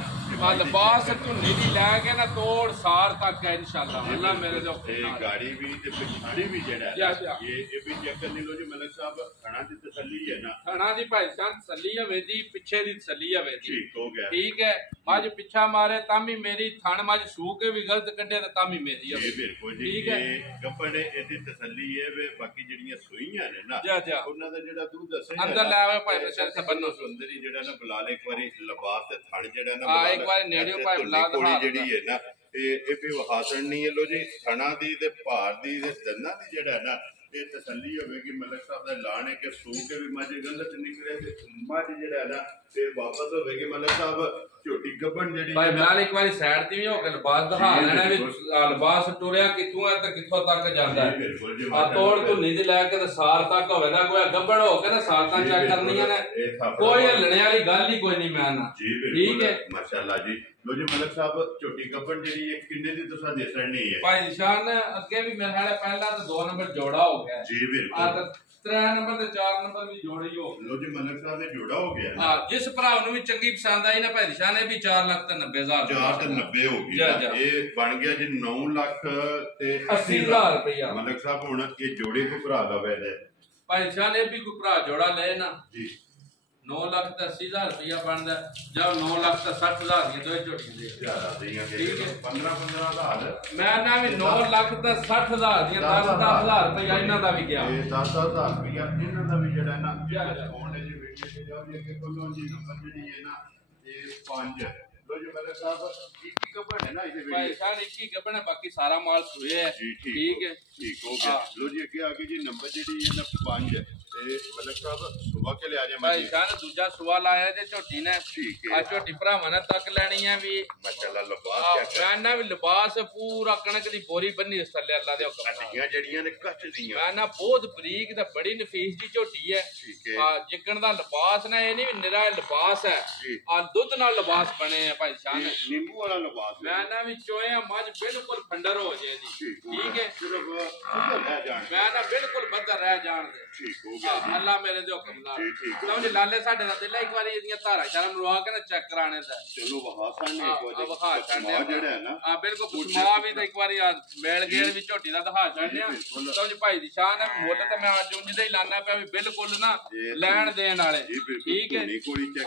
ਲਿਬਾਸ ਧੁੰਨੀ ਦੀ ਲੈ ਕੇ ਨਾ ਤੋੜ ਸਾਰ ਤੱਕ ਹੈ ਇਨਸ਼ਾਅੱਲਾ ਅੱਲਾ ਮੇਰੇ ਦੇ ਹੁਕਮ ਨਾਲ ਗਾੜੀ ਵੀ ਤੇ ਪਿਛਾੜੀ ਵੀ ਜਿਹੜਾ ਇਹ ਵੀ ਚੈੱਕ ਕਰਨੀ ਲੋ ਜੀ ਮਲਕ ਸਾਹਿਬ ਖਾਣਾ ਦੀ ਤਸੱਲੀ ਹੈ ਨਾ ਖਾਣਾ ਦੀ ਭਾਈ ਸਾਹਿਬ ਤਸੱਲੀ ਹੋਵੇ ਦੀ ਪਿੱਛੇ ਦੀ ਤਸੱਲੀ ਹੋਵੇ ਦੀ ਠੀਕ ਹੋ ਗਿਆ ਠੀਕ ਹੈ ਮੱਝ ਪਿੱਛਾ ਮਾਰੇ ਤਾਂ ਵੀ ਮੇਰੀ ਥਣ ਮੱਝ ਸੂ ਕੇ ਵੀ ਗਲਤ ਕੱਢੇ ਤਾਂ ਵੀ ਮੇਰੀ ਹੋਵੇ ਬਿਲਕੁਲ ਜੀ ਠੀਕ ਹੈ ਗੱਪਣੇ ਇਹਦੀ ਤਸੱਲੀ ਹੈ ਵੇ ਬਾਕੀ ਜਿਹੜੀਆਂ ਸੂਈਆਂ ਨੇ ਨਾ ਉਹਨਾਂ ਦਾ ਜਿਹੜਾ ਦੁੱਧ ਅਸਲ ਅੰਦਰ ਲੈ ਆਵੇ ਭਾਈ ਬਸ਼ਰ ਤੇ ਬੰਨੋ ਸੁੰਦਰੀ ਜਿਹੜਾ ਨਾ ਬੁਲਾ ਲੈ ਇੱਕ ਵਾਰੀ ਲਿਬਾਸ ਤੇ ਥਣ ਜਿਹੜਾ ਨਾ ਇੱਕ ਵਾਰੀ ਨੇੜਿਓ ਭਾਈ ਬੁਲਾ ਦੇ ਜਿਹੜੀ ਹੈ ਨਾ ਇਹ ਵੀ ਵਹਾਸਣ ਨਹੀਂ ਹੈ ਲੋ ਜੀ ਥਣਾ ਦੀ ਤੇ ਭਾਰ ਦੀ ਤੇ ਦੰਦਾਂ ਦੀ ਜਿਹੜਾ ਹੈ ਨਾ ਇਹ ਤਸੱਲੀ ਹੋਵੇਗੀ ਮਲਕ ਸਾਹਿਬ ਦਾ ਐਲਾਨ ਹੈ ਕਿ ਸੂ ਕੇ ਵੀ ਮੱਝ ਗੰਦਤ ਨਿਕਲੇ ਤੇ ਮੱਝ ਜਿਹੜਾ ਨਾ ਤੇ ਵਾਪਸ ਹੋਵੇਗੀ ਮਲਕ ਸਾਹਿਬ ਝੋਟੀ ਗੱਭਣ ਜਿਹੜੀ ਭਾਈ ਨਾਲ ਇੱਕ ਵਾਰੀ ਸਾਈਡ ਤੇ ਵੀ ਹੋ ਕੇ ਲਿਬਾਸ ਦਿਖਾ ਲੈਣਾ ਵੀ ਲਿਬਾਸ ਟੁਰਿਆ ਕਿੱਥੋਂ ਹੈ ਤੇ ਕਿੱਥੋਂ ਤੱਕ ਜਾਂਦਾ ਹੈ ਆ ਤੋੜ ਧੁੰਨੀ ਦੀ ਲੈ ਕੇ ਤੇ ਸਾਲ ਤੱਕ ਹੋਵੇ ਨਾ ਕੋਈ ਗੱਭਣ ਹੋ ਕੇ ਨਾ ਸਾਲ ਤੱਕ ਚੈੱਕ ਕਰਨੀਆਂ ਨੇ ਕੋਈ ਹਲਣੇ ਵਾਲੀ ਗੱਲ ਹੀ ਕੋਈ ਨਹੀਂ ਮੈਂ ਨਾ ਠੀਕ ਹੈ ਮਾਸ਼ਾਅੱਲਾ ਜੀ ਲੋ ਜੀ ਮਲਕ ਸਾਹਿਬ ਝੋਟੀ ਗੱਭਣ ਜਿਹੜੀ ਇਹ ਕਿੰਨੇ ਦੀ ਤੁਸੀਂ ਦੱਸਣੀ ਹੈ ਭਾਈ ਨਿਸ਼ਾਨ ਅੱਗੇ ਵੀ ਮੇਰੇ ਨਾਲ ਪਹਿਲਾ ਤੇ 2 ਨੰਬਰ ਜੋੜਾ ਹੋ ਗਿਆ ਜੀ ਬਿਲਕੁਲ ਆ 3 ਨੰਬਰ ਤੇ 4 ਨੰਬਰ ਵੀ ਜੋੜੀ ਹੋ ਲੋ ਜੀ ਮਲਕ ਸਾਹਿਬ ਦੇ ਜੋੜਾ ਹੋ ਗਿਆ ਹਾਂ ਜਿਸ ਭਰਾ ਨੂੰ ਵੀ ਚੰਗੀ ਪਸੰਦ ਆਈ ਨਾ ਭਾਈ ਨਿਸ਼ਾਨ ਇਹ ਵੀ 4,90,000 4 ਤੇ 90 ਹੋ ਗਈ ਇਹ ਬਣ ਗਿਆ ਜੀ 9 ਲੱਖ ਤੇ 80,000 ਰੁਪਇਆ ਮਲਕ ਸਾਹਿਬ ਹੁਣ ਇਹ ਜੋੜੇ ਕੋ ਭਰਾ ਲਵੇ ਨੇ ਭਾਈ ਨਿਸ਼ਾਨ ਇਹ ਵੀ ਕੋਈ ਭਰਾ ਜੋੜਾ ਲੈ ਨਾ ਜੀ 9 ਲੱਖ ਤੇ 80,000 ਰੁਪਇਆ ਬਣਦਾ ਜਾਂ 9 ਲੱਖ ਤੇ 60,000 ਦੀਆਂ ਦੋਏ ਝੋਟੀਆਂ ਦੇ ਜ਼ਿਆਦਾ ਦੀਆਂ ਠੀਕ ਹੈ 15,000 ਮੈਂ ਨਾ ਵੀ 9 ਲੱਖ ਤੇ 60,000 ਦੀਆਂ 10,000 ਰੁਪਇਆ ਇਹਨਾਂ ਦਾ ਵੀ ਗਿਆ ਇਹ 10,000 ਰੁਪਇਆ ਇਹਨਾਂ ਦਾ ਵੀ ਜਿਹੜਾ ਨਾ ਫੋਨ ਦੇ ਵਿੱਚ ਜਿਹੜਾ ਵੀ ਅੱਗੇ ਕੋਲੋਂ ਜੀ ਨੰਬਰ ਜਿਹੜੀ ਹੈ ਨਾ ਇਹ 5 ਲੋ ਜੀ ਮਲਕ ਸਾਹਿਬ ਇੱਕ ਗੱਭਣ ਹੈ ਨਾ ਇਹਦੇ ਵਿੱਚ ਭਾਈ ਸਾਹਿਬ ਇੱਕ ਹੀ ਗੱਭਣ ਹੈ ਬਾਕੀ ਸਾਰਾ ਮਾਲ ਸੂਏ ਹੈ ਠੀਕ ਹੈ ਠੀਕ ਹੋ ਗਿਆ ਲੋ ਜੀ ਅੱਗੇ ਆ ਗਈ ਜੀ ਨੰਬਰ ਜਿਹੜੀ ਹੈ ਨਾ 5 ਤੇ ਮਲਕ ਸਾਹਿਬ ਸੁਬਾ ਕੇ ਲਿਆ ਜਾ ਭਾਈ ਸਾਹਿਬ ਦੂਜਾ ਸਵਾਲ ਆਇਆ ਜੇ ਝੋਟੀ ਨੇ ਠੀਕ ਹੈ ਆ ਝੋਟੀ ਭਰਾਵਾਂ ਨੇ ਤੱਕ ਲੈਣੀ ਹੈ ਵੀ ਮਾਸ਼ਾਅੱਲਾ ਲਿਬਾਸ ਮੈਂ ਨਾ ਵੀ ਲਿਬਾਸ ਪੂਰਾ ਕਣਕ ਦੀ ਬੋਰੀ ਬੰਨੀ ਉਸ ਥੱਲੇ ਅੱਲਾ ਦੇ ਹੁਕਮ ਨਾਲ ਜਿਹੜੀਆਂ ਨੇ ਕੱਚ ਦੀਆਂ ਮੈਂ ਨਾ ਬਹੁਤ ਬਰੀਕ ਤੇ ਬੜੀ ਨਫੀਸ ਦੀ ਝੋਟੀ ਹੈ ਠੀਕ ਹੈ ਆ ਜਿੱਕਣ ਦਾ ਲਿਬਾਸ ਨਾ ਇਹ ਨਹੀਂ ਵੀ ਨਿਰਾ ਲਿਬਾਸ ਹੈ ਆ ਦੁੱਧ ਨਾਲ ਲਿਬਾਸ ਬਣੇ ਆ ਭਾਈ ਸਾਹਿਬ ਨਿੰਬੂ ਵਾਲਾ ਲਿਬਾਸ ਮੈਂ ਨਾ ਵੀ ਚੋਇਆ ਮੱਝ ਬਿਲਕੁਲ ਫੰਡਰ ਹੋ ਜੇ ਜੀ ਠੀਕ ਹੈ ਸਿਰਫ ਉੱਧਰ ਰਹਿ ਜਾਣ ਮੈਂ ਨਾ ਬਿਲਕੁਲ ਬੱਧਰ ਰਹਿ ਜਾਣ ਦੇ ਠੀਕ ਹੋ ਗਿਆ ਅੱਲਾ ਮੇਰੇ ਦੇ ਹੁਕਮ ਨਾਲ ਸਮਝ ਲਾਲੇ ਸਾਡੇ ਦਾ ਦਿਲ ਇੱਕ ਵਾਰੀ ਇਹਦੀਆਂ ਧਾਰਾ ਸ਼ਰਮ ਲਵਾ ਕੇ ਨਾ ਚੈੱਕ ਕਰਾਣੇ ਦਾ ਚਲੋ ਵਹਾ ਸਾਹਮਣੇ ਇੱਕ ਵਾਰੀ ਵਹਾ ਛੱਡਿਆ ਜਿਹੜਾ ਹੈ ਨਾ ਆ ਬਿਲਕੁਲ ਕੁਸਮਾ ਵੀ ਤਾਂ ਇੱਕ ਵਾਰੀ ਮੇਲ ਗੇੜ ਵੀ ਝੋਟੀ ਦਾ ਦਿਖਾ ਛੱਡਿਆ ਸਮਝ ਭਾਈ ਦੀ ਸ਼ਾਨ ਹੈ ਮੁੱਲ ਤਾਂ ਮੈਂ ਅੱਜ ਉਂਝ ਦਾ ਹੀ ਲਾਣਾ ਪਿਆ ਵੀ ਬਿਲਕੁਲ ਨਾ ਲੈਣ ਦੇਣ ਵਾਲੇ ਠੀਕ ਹੈ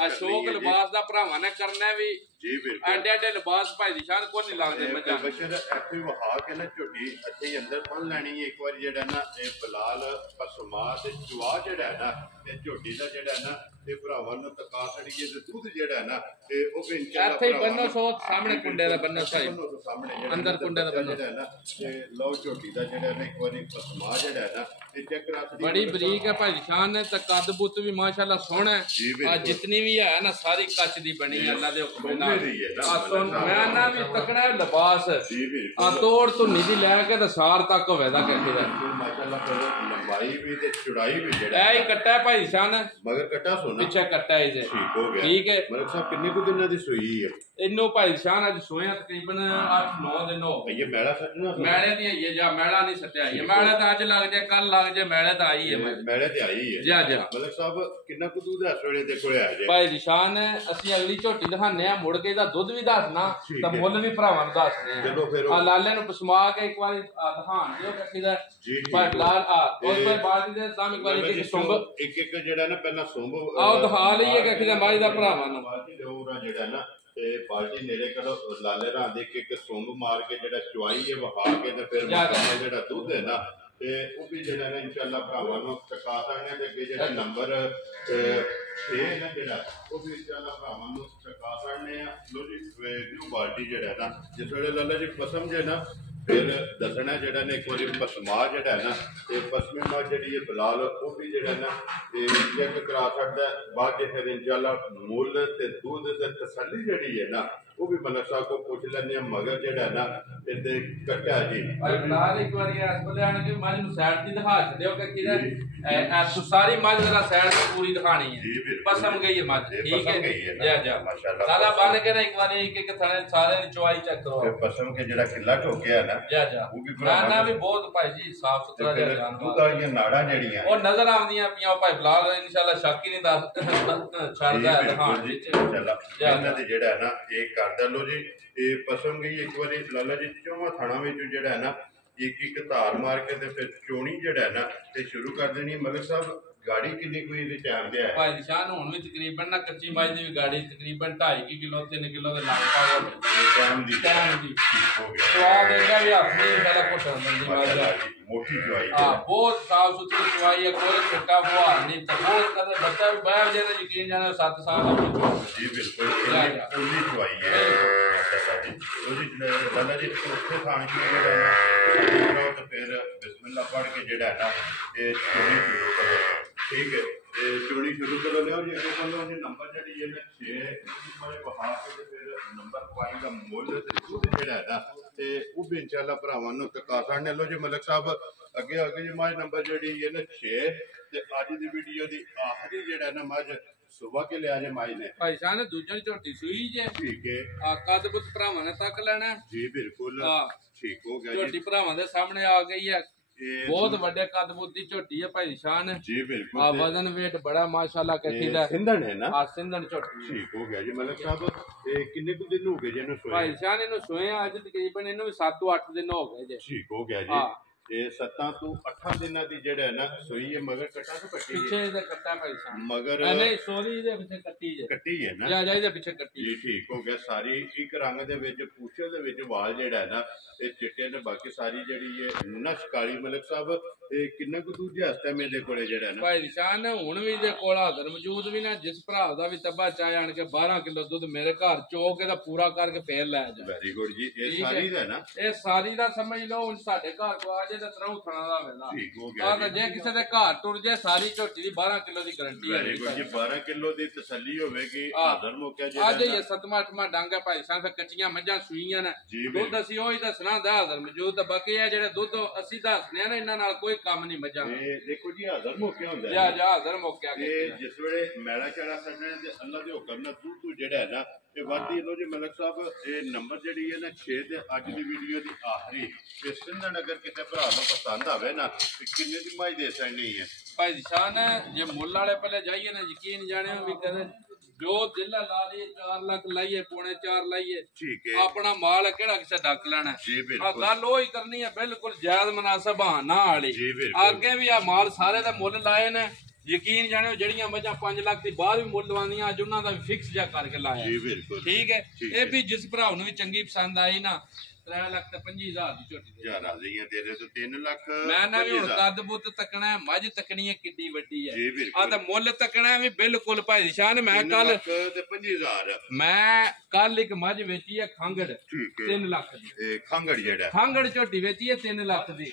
ਆ ਸ਼ੌਕ ਲਿਬਾਸ ਦਾ ਭਰਾਵਾਂ ਨੇ ਕਰਨਾ ਵੀ ਜੀ ਬਿਲਕੁਲ ਐਡੇ ਲਿਬਾਸ ਭਾਈ ਦੀ ਸ਼ਾਨ ਕੋਈ ਨਹੀਂ ਲੱਗਦੇ ਮੱਝਾਂ ਬਸ਼ਰ ਇੱਥੇ ਵਹਾ ਕੇ ਨਾ ਝੋਟੀ ਇੱਥੇ ਹੀ ਅੰਦਰ ਬੰਨ ਲੈਣੀ ਹੈ ਇੱਕ ਵਾਰੀ ਜਿਹੜਾ ਨਾ ਇਹ ਬਲਾਲ ਪਸਮਾ ਤੇ ਚੁਆ ਜਿਹੜਾ ਹੈ ਨਾ ਤੇ ਝੋਟੀ ਦਾ ਜਿਹੜਾ ਨਾ ਤੇ ਭਰਾਵਾਂ ਨੂੰ ਤਕਾ ਛੜੀਏ ਤੇ ਦੁੱਧ ਜਿਹੜਾ ਹੈ ਨਾ ਤੇ ਉਹ ਵੀ ਇਨਸ਼ਾਅੱਲਾ ਇੱਥੇ ਹੀ ਬੰਨੋ ਸੋ ਸਾਹਮਣੇ ਕੁੰਡੇ ਦਾ ਬੰਨੋ ਸਾਈ ਸਾਹਮਣੇ ਅੰਦਰ ਕੁੰਡੇ ਦਾ ਬੰਨੋ ਜਿਹੜਾ ਨਾ ਤੇ ਲਓ ਝੋਟੀ ਦਾ ਜਿਹੜਾ ਨਾ ਇੱਕ ਵਾਰੀ ਪਸਮਾ ਜਿਹੜਾ ਹੈ ਨਾ ਤੇ ਚੈੱਕ ਕਰਾ ਛੜੀ ਬੜੀ ਬਰੀਕ ਹੈ ਭਾਈ ਸ਼ਾਨ ਨੇ ਤੇ ਕੱਦ ਬੁੱਤ ਵੀ ਮਾਸ਼ਾਅੱਲਾ ਸੋਹਣਾ ਹੈ ਆ ਜਿੰਨੀ ਵੀ ਹੈ ਨਾ ਸਾਰੀ ਕੱਚ ਦੀ ਬਣੀ ਹੈ ਅੱਲਾ ਦੇ ਹੁਕਮ ਨਾਲ ਮੈਂ ਨਾ ਵੀ ਤਕੜਾ ਲਿਬਾਸ ਆ ਤੋੜ ਧੁੰਨੀ ਦੀ ਲੈ ਕੇ ਤੇ ਸਾਰ ਤੱਕ ਹੋਵੇ ਦਾ ਕਹਿੰਦੇ ਦਾ ਮਾਸ਼ਾਅੱਲਾ ਲੰਬਾਈ ਵੀ ਤੇ ਚੌੜਾਈ ਵੀ ਜਿਹੜਾ ਇਹ ਹੀ ਕੱਟਾ ਭਾਈ ਸ਼ਾਨ ਮਗਰ ਕੱਟਾ ਸੋਨਾ ਪਿੱਛੇ ਕੱਟਾ ਇਹਦੇ ਠੀਕ ਹੋ ਗਿਆ ਠੀਕ ਹੈ ਮਲਕ ਸਾਹਿਬ ਕਿੰਨੇ ਕੁ ਦਿਨਾਂ ਦੀ ਸੂਈ ਹੈ ਇਹਨੂੰ ਭਾਈ ਸ਼ਾਨ ਅੱਜ ਸੋਇਆ ਤਕਰੀਬਨ 8-9 ਦਿਨ ਹੋ ਇਹ ਮੈਲਾ ਸੱਟਣਾ ਮੈਲੇ ਦੀ ਹੈ ਜਾਂ ਮੈਲਾ ਨਹੀਂ ਸੱਟਿਆ ਇਹ ਮੈਲਾ ਤਾਂ ਅੱਜ ਲੱਗ ਜਾਏ ਕੱਲ ਲੱਗ ਜਾਏ ਮੈਲੇ ਤਾਂ ਆਈ ਹੈ ਮੈਲੇ ਤੇ ਆਈ ਹੈ ਜਾ ਮਲਕ ਸਾਹਿਬ ਕਿੰਨਾ ਕੁ ਦੁੱਧ ਇਸ ਵੇਲੇ ਦੇ ਕੋਲੇ ਆ ਜੇ ਭਾਈ ਨਿਸ਼ਾਨ ਅਸੀਂ ਅਗਲੀ ਝੋਟੀ ਦਿਖਾਣੇ ਆ ਮੁੜ ਕੇ ਇਹਦਾ ਦੁੱਧ ਵੀ ਦੱਸਣਾ ਤਾਂ ਮੁੱਲ ਵੀ ਭਰਾਵਾਂ ਨੂੰ ਦੱਸਦੇ ਆ ਚਲੋ ਫਿਰ ਆ ਲਾਲੇ ਨੂੰ ਪਸਮਾ ਕੇ ਇੱਕ ਵਾਰੀ ਦਿਖਾਣ ਦਿਓ ਕੱਟੀ ਦਾ ਪਰ ਲਾਲ ਉਸ ਤੋਂ ਬਾਅਦ ਦੇ ਤਾਂ ਇੱਕ ਵਾਰੀ ਇੱਕ ਸੁੰਬ ਇੱਕ ਜਿਹੜਾ ਨਾ ਪਹਿਲਾਂ ਸੁੰਬ ਆਓ ਦਿਖਾ ਲਈਏ ਕੱਟੀ ਦਾ ਮਾਈ ਦਾ ਭਰਾਵਾਂ ਨੂੰ ਉਹਦਾ ਜਿਹੜਾ ਨਾ ਤੇ ਬਾਲਟੀ ਨੇੜੇ ਕਰੋ ਲਾਲੇ ਰਾਂ ਦੇ ਇੱਕ ਸੁੰਬ ਮਾਰ ਕੇ ਜਿਹੜਾ ਚੁਆਈ ਹੈ ਵਹਾ ਕੇ ਤੇ ਫਿਰ ਜਿਹੜਾ ਦੁੱਧ ਹੈ ਨਾ ਤੇ ਉਹ ਵੀ ਜਿਹੜਾ ਨਾ ਇਨਸ਼ਾਅੱਲਾ ਭਰਾਵਾਂ ਨੂੰ ਚਕਾ ਸਕਦੇ ਤੇ ਅੱਗੇ ਜਿਹੜਾ ਨੰਬਰ 6 ਹੈ ਨਾ ਜਿਹੜਾ ਉਹ ਵੀ ਇਨਸ਼ਾਅੱਲਾ ਭਰਾਵਾਂ ਨੂੰ ਚਕਾ ਸਕਦੇ ਆ ਲੋ ਜੀ ਨਿਊ ਬਾਲਟੀ ਜਿਹੜਾ ਨਾ ਜਿਸ ਵੇਲੇ ਲਾਲਾ ਜੀ ਪਸਮ ਜੇ ਨਾ ਫਿਰ ਦੱਸਣਾ ਜਿਹੜਾ ਨੇ ਇੱਕ ਵਾਰੀ ਪਸਮਾ ਜਿਹੜਾ ਨਾ ਤੇ ਪਸਮੇ ਮਾ ਜਿਹੜੀ ਇਹ ਬਲਾਲ ਉਹ ਵੀ ਜਿਹੜਾ ਨਾ ਤੇ ਚੈੱਕ ਕਰਾ ਸਕਦਾ ਬਾਅਦ ਜੇ ਫਿਰ ਇਨਸ਼ਾਅੱਲਾ ਮੁੱਲ ਤੇ ਦੁੱਧ ਤੇ ਤਸੱਲੀ ਜਿਹੜੀ ਹੈ ਨਾ ਉਹ ਵੀ ਮਲਕ ਸਾਹਿਬ ਕੋ ਪੁੱਛ ਲੈਂਦੇ ਆ ਮਗਰ ਜਿਹੜਾ ਨਾ ਇਹਦੇ ਕੱਟਿਆ ਜੀ ਨਾਲ ਇੱਕ ਵਾਰੀ ਇਸ ਵੇਲੇ ਆਣ ਕੇ ਮੱਝ ਨੂੰ ਸਾਈਡ ਦੀ ਦਿਖਾ ਦਿਓ ਕਿ ਕਿਹਦਾ ਐ ਸਾਰੀ ਮੱਝ ਦਾ ਸਾਈਡ ਤੇ ਪੂਰੀ ਦਿਖਾਣੀ ਹੈ ਪਸਮ ਗਈ ਹੈ ਮੱਝ ਠੀਕ ਹੈ ਜਾ ਜਾ ਮਾਸ਼ਾਅੱਲਾ ਸਾਲਾ ਬਣ ਕੇ ਨਾ ਇੱਕ ਵਾਰੀ ਇੱਕ ਥਾਣੇ ਸਾਰੇ ਦੀ ਚੁਆਈ ਚੈੱਕ ਕਰੋ ਪਸਮ ਕੇ ਜਿਹੜਾ ਕਿੱਲਾ ਠੋਕਿਆ ਨਾ ਜਾ ਜਾ ਉਹ ਵੀ ਨਾ ਵੀ ਬਹੁਤ ਭਾਈ ਜੀ ਸਾਫ ਸੁਥਰਾ ਜਿਹਾ ਜਾਨਵਰ ਦੁੱਧ ਵਾਲੀਆਂ ਨਾੜਾਂ ਜਿਹੜੀਆਂ ਉਹ ਨਜ਼ਰ ਆਉਂਦੀਆਂ ਪਈਆਂ ਭਾਈ ਫਿਲਹਾਲ ਇਨਸ਼ਾਅੱਲਾ ਸ਼ੱਕ ਹੀ ਨਹੀਂ ਦੱਸ ਛੱਡਦਾ ਦਿਖਾਣ ਵਿੱਚ ਇਨਸ਼ਾਅੱਲਾ ਇਹਨਾਂ ਦੇ ਜਿਹੜਾ ਨਾ ਇਹ ਕਰਦਾ ਲੋ ਜੀ ਇਹ ਪਸਮ ਗਈ ਇੱਕ ਵਾਰੀ ਲਾਲਾ ਜੀ ਚੌਵਾਂ ਥਾਣਾ ਵਿੱਚ ਜਿਹੜਾ ਹੈ ਨਾ ਇੱਕ ਧਾਰ ਮਾਰ ਕੇ ਤੇ ਫਿਰ ਚੋਣੀ ਜਿਹੜਾ ਨਾ ਤੇ ਸ਼ੁਰੂ ਕਰ ਦੇਣੀ ਮਲਕ ਸਾਹਿਬ ਗਾੜੀ ਕਿੰਨੀ ਕੋਈ ਇਹਦੇ ਟਾਈਮ ਦੇ ਹੈ ਭਾਈ ਨਿਸ਼ਾਨ ਹੁਣ ਵੀ ਤਕਰੀਬਨ ਨਾ ਕੱਚੀ ਮੱਝ ਦੀ ਵੀ ਗਾੜੀ ਤਕਰੀਬਨ 2.5 ਕਿਲੋ 3 ਕਿਲੋ ਦੇ ਲਗਭਗ ਟਾਈਮ ਦੀ ਹੋ ਗਿਆ ਸਵਾਦ ਇਹਦਾ ਵੀ ਆਪਣੀ ਪਹਿਲਾਂ ਕੋਟ ਹੁੰਦੀ ਮੱਝ ਮੋਟੀ ਚਵਾਈ ਬਹੁਤ ਸਾਫ ਸੁਥਰੀ ਚਵਾਈ ਹੈ ਕੋਈ ਛੋਟਾ ਫੁਹਾਰ ਨਹੀਂ ਬਹੁਤ ਕਦੇ ਬੱਚਾ ਵੀ ਬਹਿ ਜੇ ਤਾਂ ਯਕੀਨ ਜਾਣੇ 7 ਸਾਲ ਦਾ ਜੀ ਬਿਲਕੁਲ ਪੂਰੀ ਚਵਾਈ ਹੈ ਉਹਦੀ ਲਾਲਾ ਜੀ ਉੱਥੇ ਖਾਣ ਕੀ ਜਿਹੜਾ ਤੇ ਫਿਰ ਬਿਸਮਿਲ੍ਲਾ बिस्मिल्लाह पढ़ के जेड़ा है ना ये चोरी शुरू करो। ठीक है, चोरी शुरू करो लिया जी। अगे बोलो जी नंबर जी है ना 6 मैं बहा के फिर नंबर पाएगा मुल जेड़ा है ना ते वो भी इंशाल्लाह भरावां नूं तका करने लो जी। मलिक साहब अगे आगे जी माज नंबर जी है ना 6 ते अज दी वीडियो दी आखिरी जेड़ा है ना माज सुबह के लिया जे माई ने भाई साहब ने दूजन झोटी सूई जे। ठीक है, कद बुत भरावां ने तक लेना जी बिल्कुल ठीक हो गया झोटी भरावां दे सामने आ गई है। बहुत बड़े कद बुत दी झोटी है भाई शान जी बिल्कुल। वजन वेट बड़ा माशाल्लाह कठी दा सिंधन है ना। सिंधन झोटी ठीक हो गया जी। मलिक साहब किन्ने कुछ दिन हो गए जी इन्हू सोए? भाई शान इन्हू सोए अज तकरीबन इन्हू 7-8 दिन हो गए जे। ठीक हो गया जी। 7 ਤੋਂ 8 ਦਿਨਾਂ ਦੀ ਜਿਹੜਾ ਹੈ ਨਾ ਸੋਈ ਹੈ ਮਗਰ ਕੱਟਾ ਤੋਂ ਕੱਟੀ ਪਿੱਛੇ ਇਹਦੇ ਕੱਟਾ ਭਾਈ ਸਾਹਿਬ ਮਗਰ ਨਹੀਂ ਸੋਰੀ ਦੇ ਪਿੱਛੇ ਕੱਟੀ ਹੈ ਨਾ ਜਾ ਇਹਦੇ ਪਿੱਛੇ ਕੱਟੀ ਜੀ। ਠੀਕ ਹੋ ਗਿਆ। ਸਾਰੀ ਇੱਕ ਰੰਗ ਦੇ ਵਿੱਚ ਪੂਛੇ ਦੇ ਵਿੱਚ ਵਾਲ ਜਿਹੜਾ ਹੈ ਨਾ ਇਹ ਚਿੱਟੇ ਨੇ, ਬਾਕੀ ਸਾਰੀ ਜਿਹੜੀ ਹੈ ਨਸ਼ ਕਾਲੀ। ਮਲਿਕ ਸਾਹਿਬ ਇਹ ਕਿੰਨਾ ਕੁ ਦੂਰ ਜੇ ਹਸਤਾ ਮੇਰੇ ਕੋਲੇ ਜਿਹੜਾ ਨਾ ਭਾਈ ਨਿਸ਼ਾਨ ਹੁਣ ਵੀ ਦੇ ਕੋਲ ਹਾਜ਼ਰ ਮੌਜੂਦ ਵੀ ਨਾ ਜਿਸ ਭਰਾ ਦਾ ਵੀ ਤੱਬਾ ਚਾਹ ਆਣ ਕੇ 12 ਕਿਲੋ ਦੁੱਧ ਮੇਰੇ ਘਰ ਚੋ ਕੇ ਦਾ ਪੂਰਾ ਕਰਕੇ ਫੇਰ ਲੈ ਜਾ। ਵੈਰੀ ਗੁੱਡ ਜੀ। ਇਹ ਸਾਰੀ ਦਾ ਨਾ ਇਹ ਸਾਰੀ ਦਾ ਸਮਝ ਲਓ ਹੁਣ ਸਾਡੇ ਘਰ ਕੋ ਆ ਜੇ ਤਾਂ ਤਰ੍ਹਾਂ ਥਣਾ ਦਾ ਵੇਲਾ। ਠੀਕ ਹੋ ਗਿਆ ਤਾਂ ਜੇ ਕਿਸੇ ਦੇ ਘਰ ਟੁਰ ਜੇ ਸਾਰੀ ਝੋਟੀ ਦੀ 12 ਕਿਲੋ ਦੀ ਗਾਰੰਟੀ ਹੈ। ਵੈਰੀ ਗੁੱਡ ਜੀ। 12 ਕਿਲੋ ਦੀ ਤਸੱਲੀ ਹੋਵੇਗੀ। ਹਾਜ਼ਰ ਮੌਕਾ ਜਿਹੜਾ ਅੱਜ ਇਹ 7ਵਾਂ ਡਾਂਗਾ ਭਾਈ ਸਾਹਿਬ ਕੱਚੀਆਂ ਮੱਝਾਂ ਸੂਈਆਂ ਨੇ ਦੁੱਧ ਅਸੀਂ ਉਹੀ ਦੱਸਣਾ ਦਾ ਹਾਜ਼ਰ ਮੌਜੂਦ। ਤਾਂ ਬਾਕੀ ਇਹ ਜਿਹੜੇ ਦੁੱਧ ਅਸੀਂ ਦੱਸਨੇ ਨੇ ਇਹਨਾਂ ਨਾਲ ਕੋਈ ਕੰਮ ਨਹੀਂ ਮੱਝਾਂ। देखो जी हाजर मौके होंदा है जा हाजर मौके के जिस वेले मैला चढ़ा सजने ते अल्लाह दे हुक्म नाल तू जेड़ा है ना ये वादी लो जी। मलिक साहब ये नंबर जेड़ी है ना 6 ते अज दी वीडियो दी आखिरी ते सिंधन अगर किते भरा नु पसंद आवे ना ते किन्ने दी माई दे सकनी है भाई निशान जे मुल वाले पहले जाइए ना यकीन जाने भी कदे जो दिल ला लिए 4 लाख लाइए 4.5 लाइए। ठीक है, अपना माल केड़ा किसे डक लेना जी। बिल्कुल गल ओही करनी है बिल्कुल जायज मुनासिब बहाना वाली। आगे भी आ माल सारे दा मुल लाए ने यकीन जाने जड़ियां मझां 5 लाख दी बाद भी मुल लवांदियां अज उन्हां दा फिक्स जा करके लाया जी। बिल्कुल ठीक है। ये भी जिस भरा नूं भी चंगी पसंद आई ना 3,25,000 ਦੀ ਝੋਟੀ ਯਾਰ ਰਾਜ਼ੀਆਂ ਤੇਰੇ ਤੋਂ 3 ਲੱਖ ਮੈਂ ਨਾ ਵੀ ਹੁਣ ਕੱਦ ਬੁੱਤ ਤੱਕਣਾ ਮੱਝ ਤੱਕਣੀ ਹੈ ਕਿੱਡੀ ਵੱਡੀ ਹੈ ਆ ਤਾਂ ਮੁੱਲ ਤੱਕਣਾ ਵੀ ਬਿਲਕੁਲ ਭਾਈ ਨਿਸ਼ਾਨ। ਮੈਂ ਕੱਲ 25,000 ਮੈਂ ਕੱਲ ਇੱਕ ਮੱਝ ਵੇਚੀ ਹੈ ਖੰਗੜ 3 ਲੱਖ ਦੀ। ਇਹ ਖੰਗੜ ਜਿਹੜਾ ਖੰਗੜ ਝੋਟੀ ਵੇਚੀ ਹੈ 3 ਲੱਖ ਦੀ।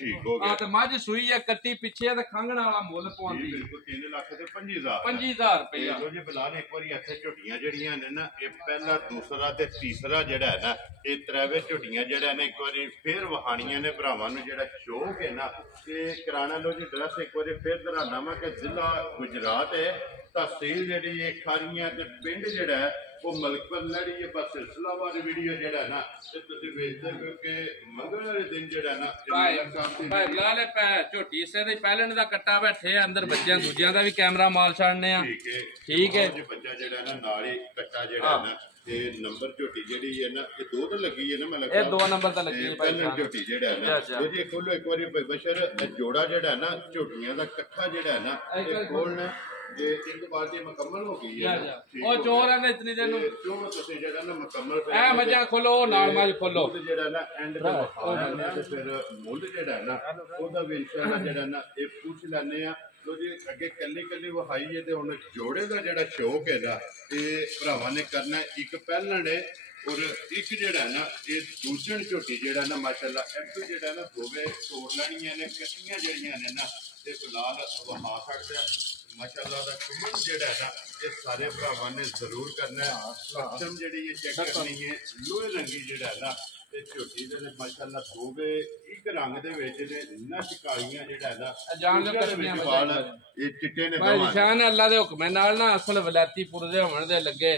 ਆ ਤਾਂ ਮੱਝ ਸੂਈ ਹੈ ਕੱਟੀ ਪਿੱਛੇ ਤੇ ਖੰਗਣ ਵਾਲਾ ਮੁੱਲ ਪਵਾਉਂਦੀ ਬਿਲਕੁਲ 3 ਲੱਖ ਤੇ 25,000 ਰੁਪਇਆ। ਲੋ ਜੀ ਬਲਾਲ ਇੱਕ ਵਾਰੀ ਇੱਥੇ ਝੋਟੀਆਂ ਜਿਹੜੀਆਂ ਨੇ ਨਾ ਇਹ ਪਹਿਲਾ ਦੂਸਰਾ ਤੇ ਤੀਸਰਾ ਜਿਹੜਾ ਹੈ ਨਾ ਇਹ ਤਰਾਵੇ ਝੋਟੀਆਂ ने एक बार फिर वहानिया ने भरावां नूं जेड़ा शौक है ना कि कराना लो जी ड्रेस एक बार फिर दराना वा कि जिला गुजरात है तहसील जेड़ी है खारियां ते पिंड जेड़ा है वो मलकपुर लड़ी है। बस सिलसिला वाली वीडियो जेड़ा ना ते तुसीं वेखदे हो कि मंगल वाले दिन जेड़ा ना भाई लाले पै झोटी इसे दे पहले दा कट्टा बैठे अंदर बच्चों दूजियां दा भी कैमरा माल छाड़ने आ। ठीक है जी। बच्चा जेड़ा ना नाल ही कट्टा जेड़ा ना ते नंबर झोटी जेड़ी है ना ये 2 तो लगी है ना। मतलब ये 2 नंबर ता लगी है भाई पहले झोटी जेड़ा है ना वो जी खोलो एक बारी भाई बशर जोड़ा जेड़ा है ना झोटियां दा इकट्ठा जेड़ा है ना ये खोलना ये एक बार ये मुकम्मल हो गई है। ओ चोर है इतनी देर नु जो तुसी जेड़ा ना मुकम्मल ए मजा खोलो नाल माज खोलो जेड़ा ना एंड ते वखाना ते फिर मुल जेड़ा है ना ओदा भी इंशाल्लाह जेड़ा ना ये पूछ लेने आ। तो जी अगे कली कली वहाई है ते हुण जोड़े दा जेड़ा शौक है ना ये भरावां ने करना एक पहलण है और एक जेड़ा ना ये दूजन झोटी जेड़ा ना माशाल्लाह एक जेड़ा ना दोवे तोड़ लैणियां ने कट्टियां जेड़ियां ने ना ते फिलहाल वहा छड्डदा माशाल्लाह दा कुमन जेड़ा है ना ये सारे भरावां ने जरूर करना है। लक्षण जेड़ी ये चेक करनी है लोहे रंगी जेड़ा है ना झोटी दे माशाल्लाह दोवे एक रंग दे विच ने नश कालियां जेड़ा ना जान लो कट्टियां वाल ये चिट्टे ने भाई निशान अल्लाह दे हुक्म नाल ना असल वलैती पुर दे होण दे लगे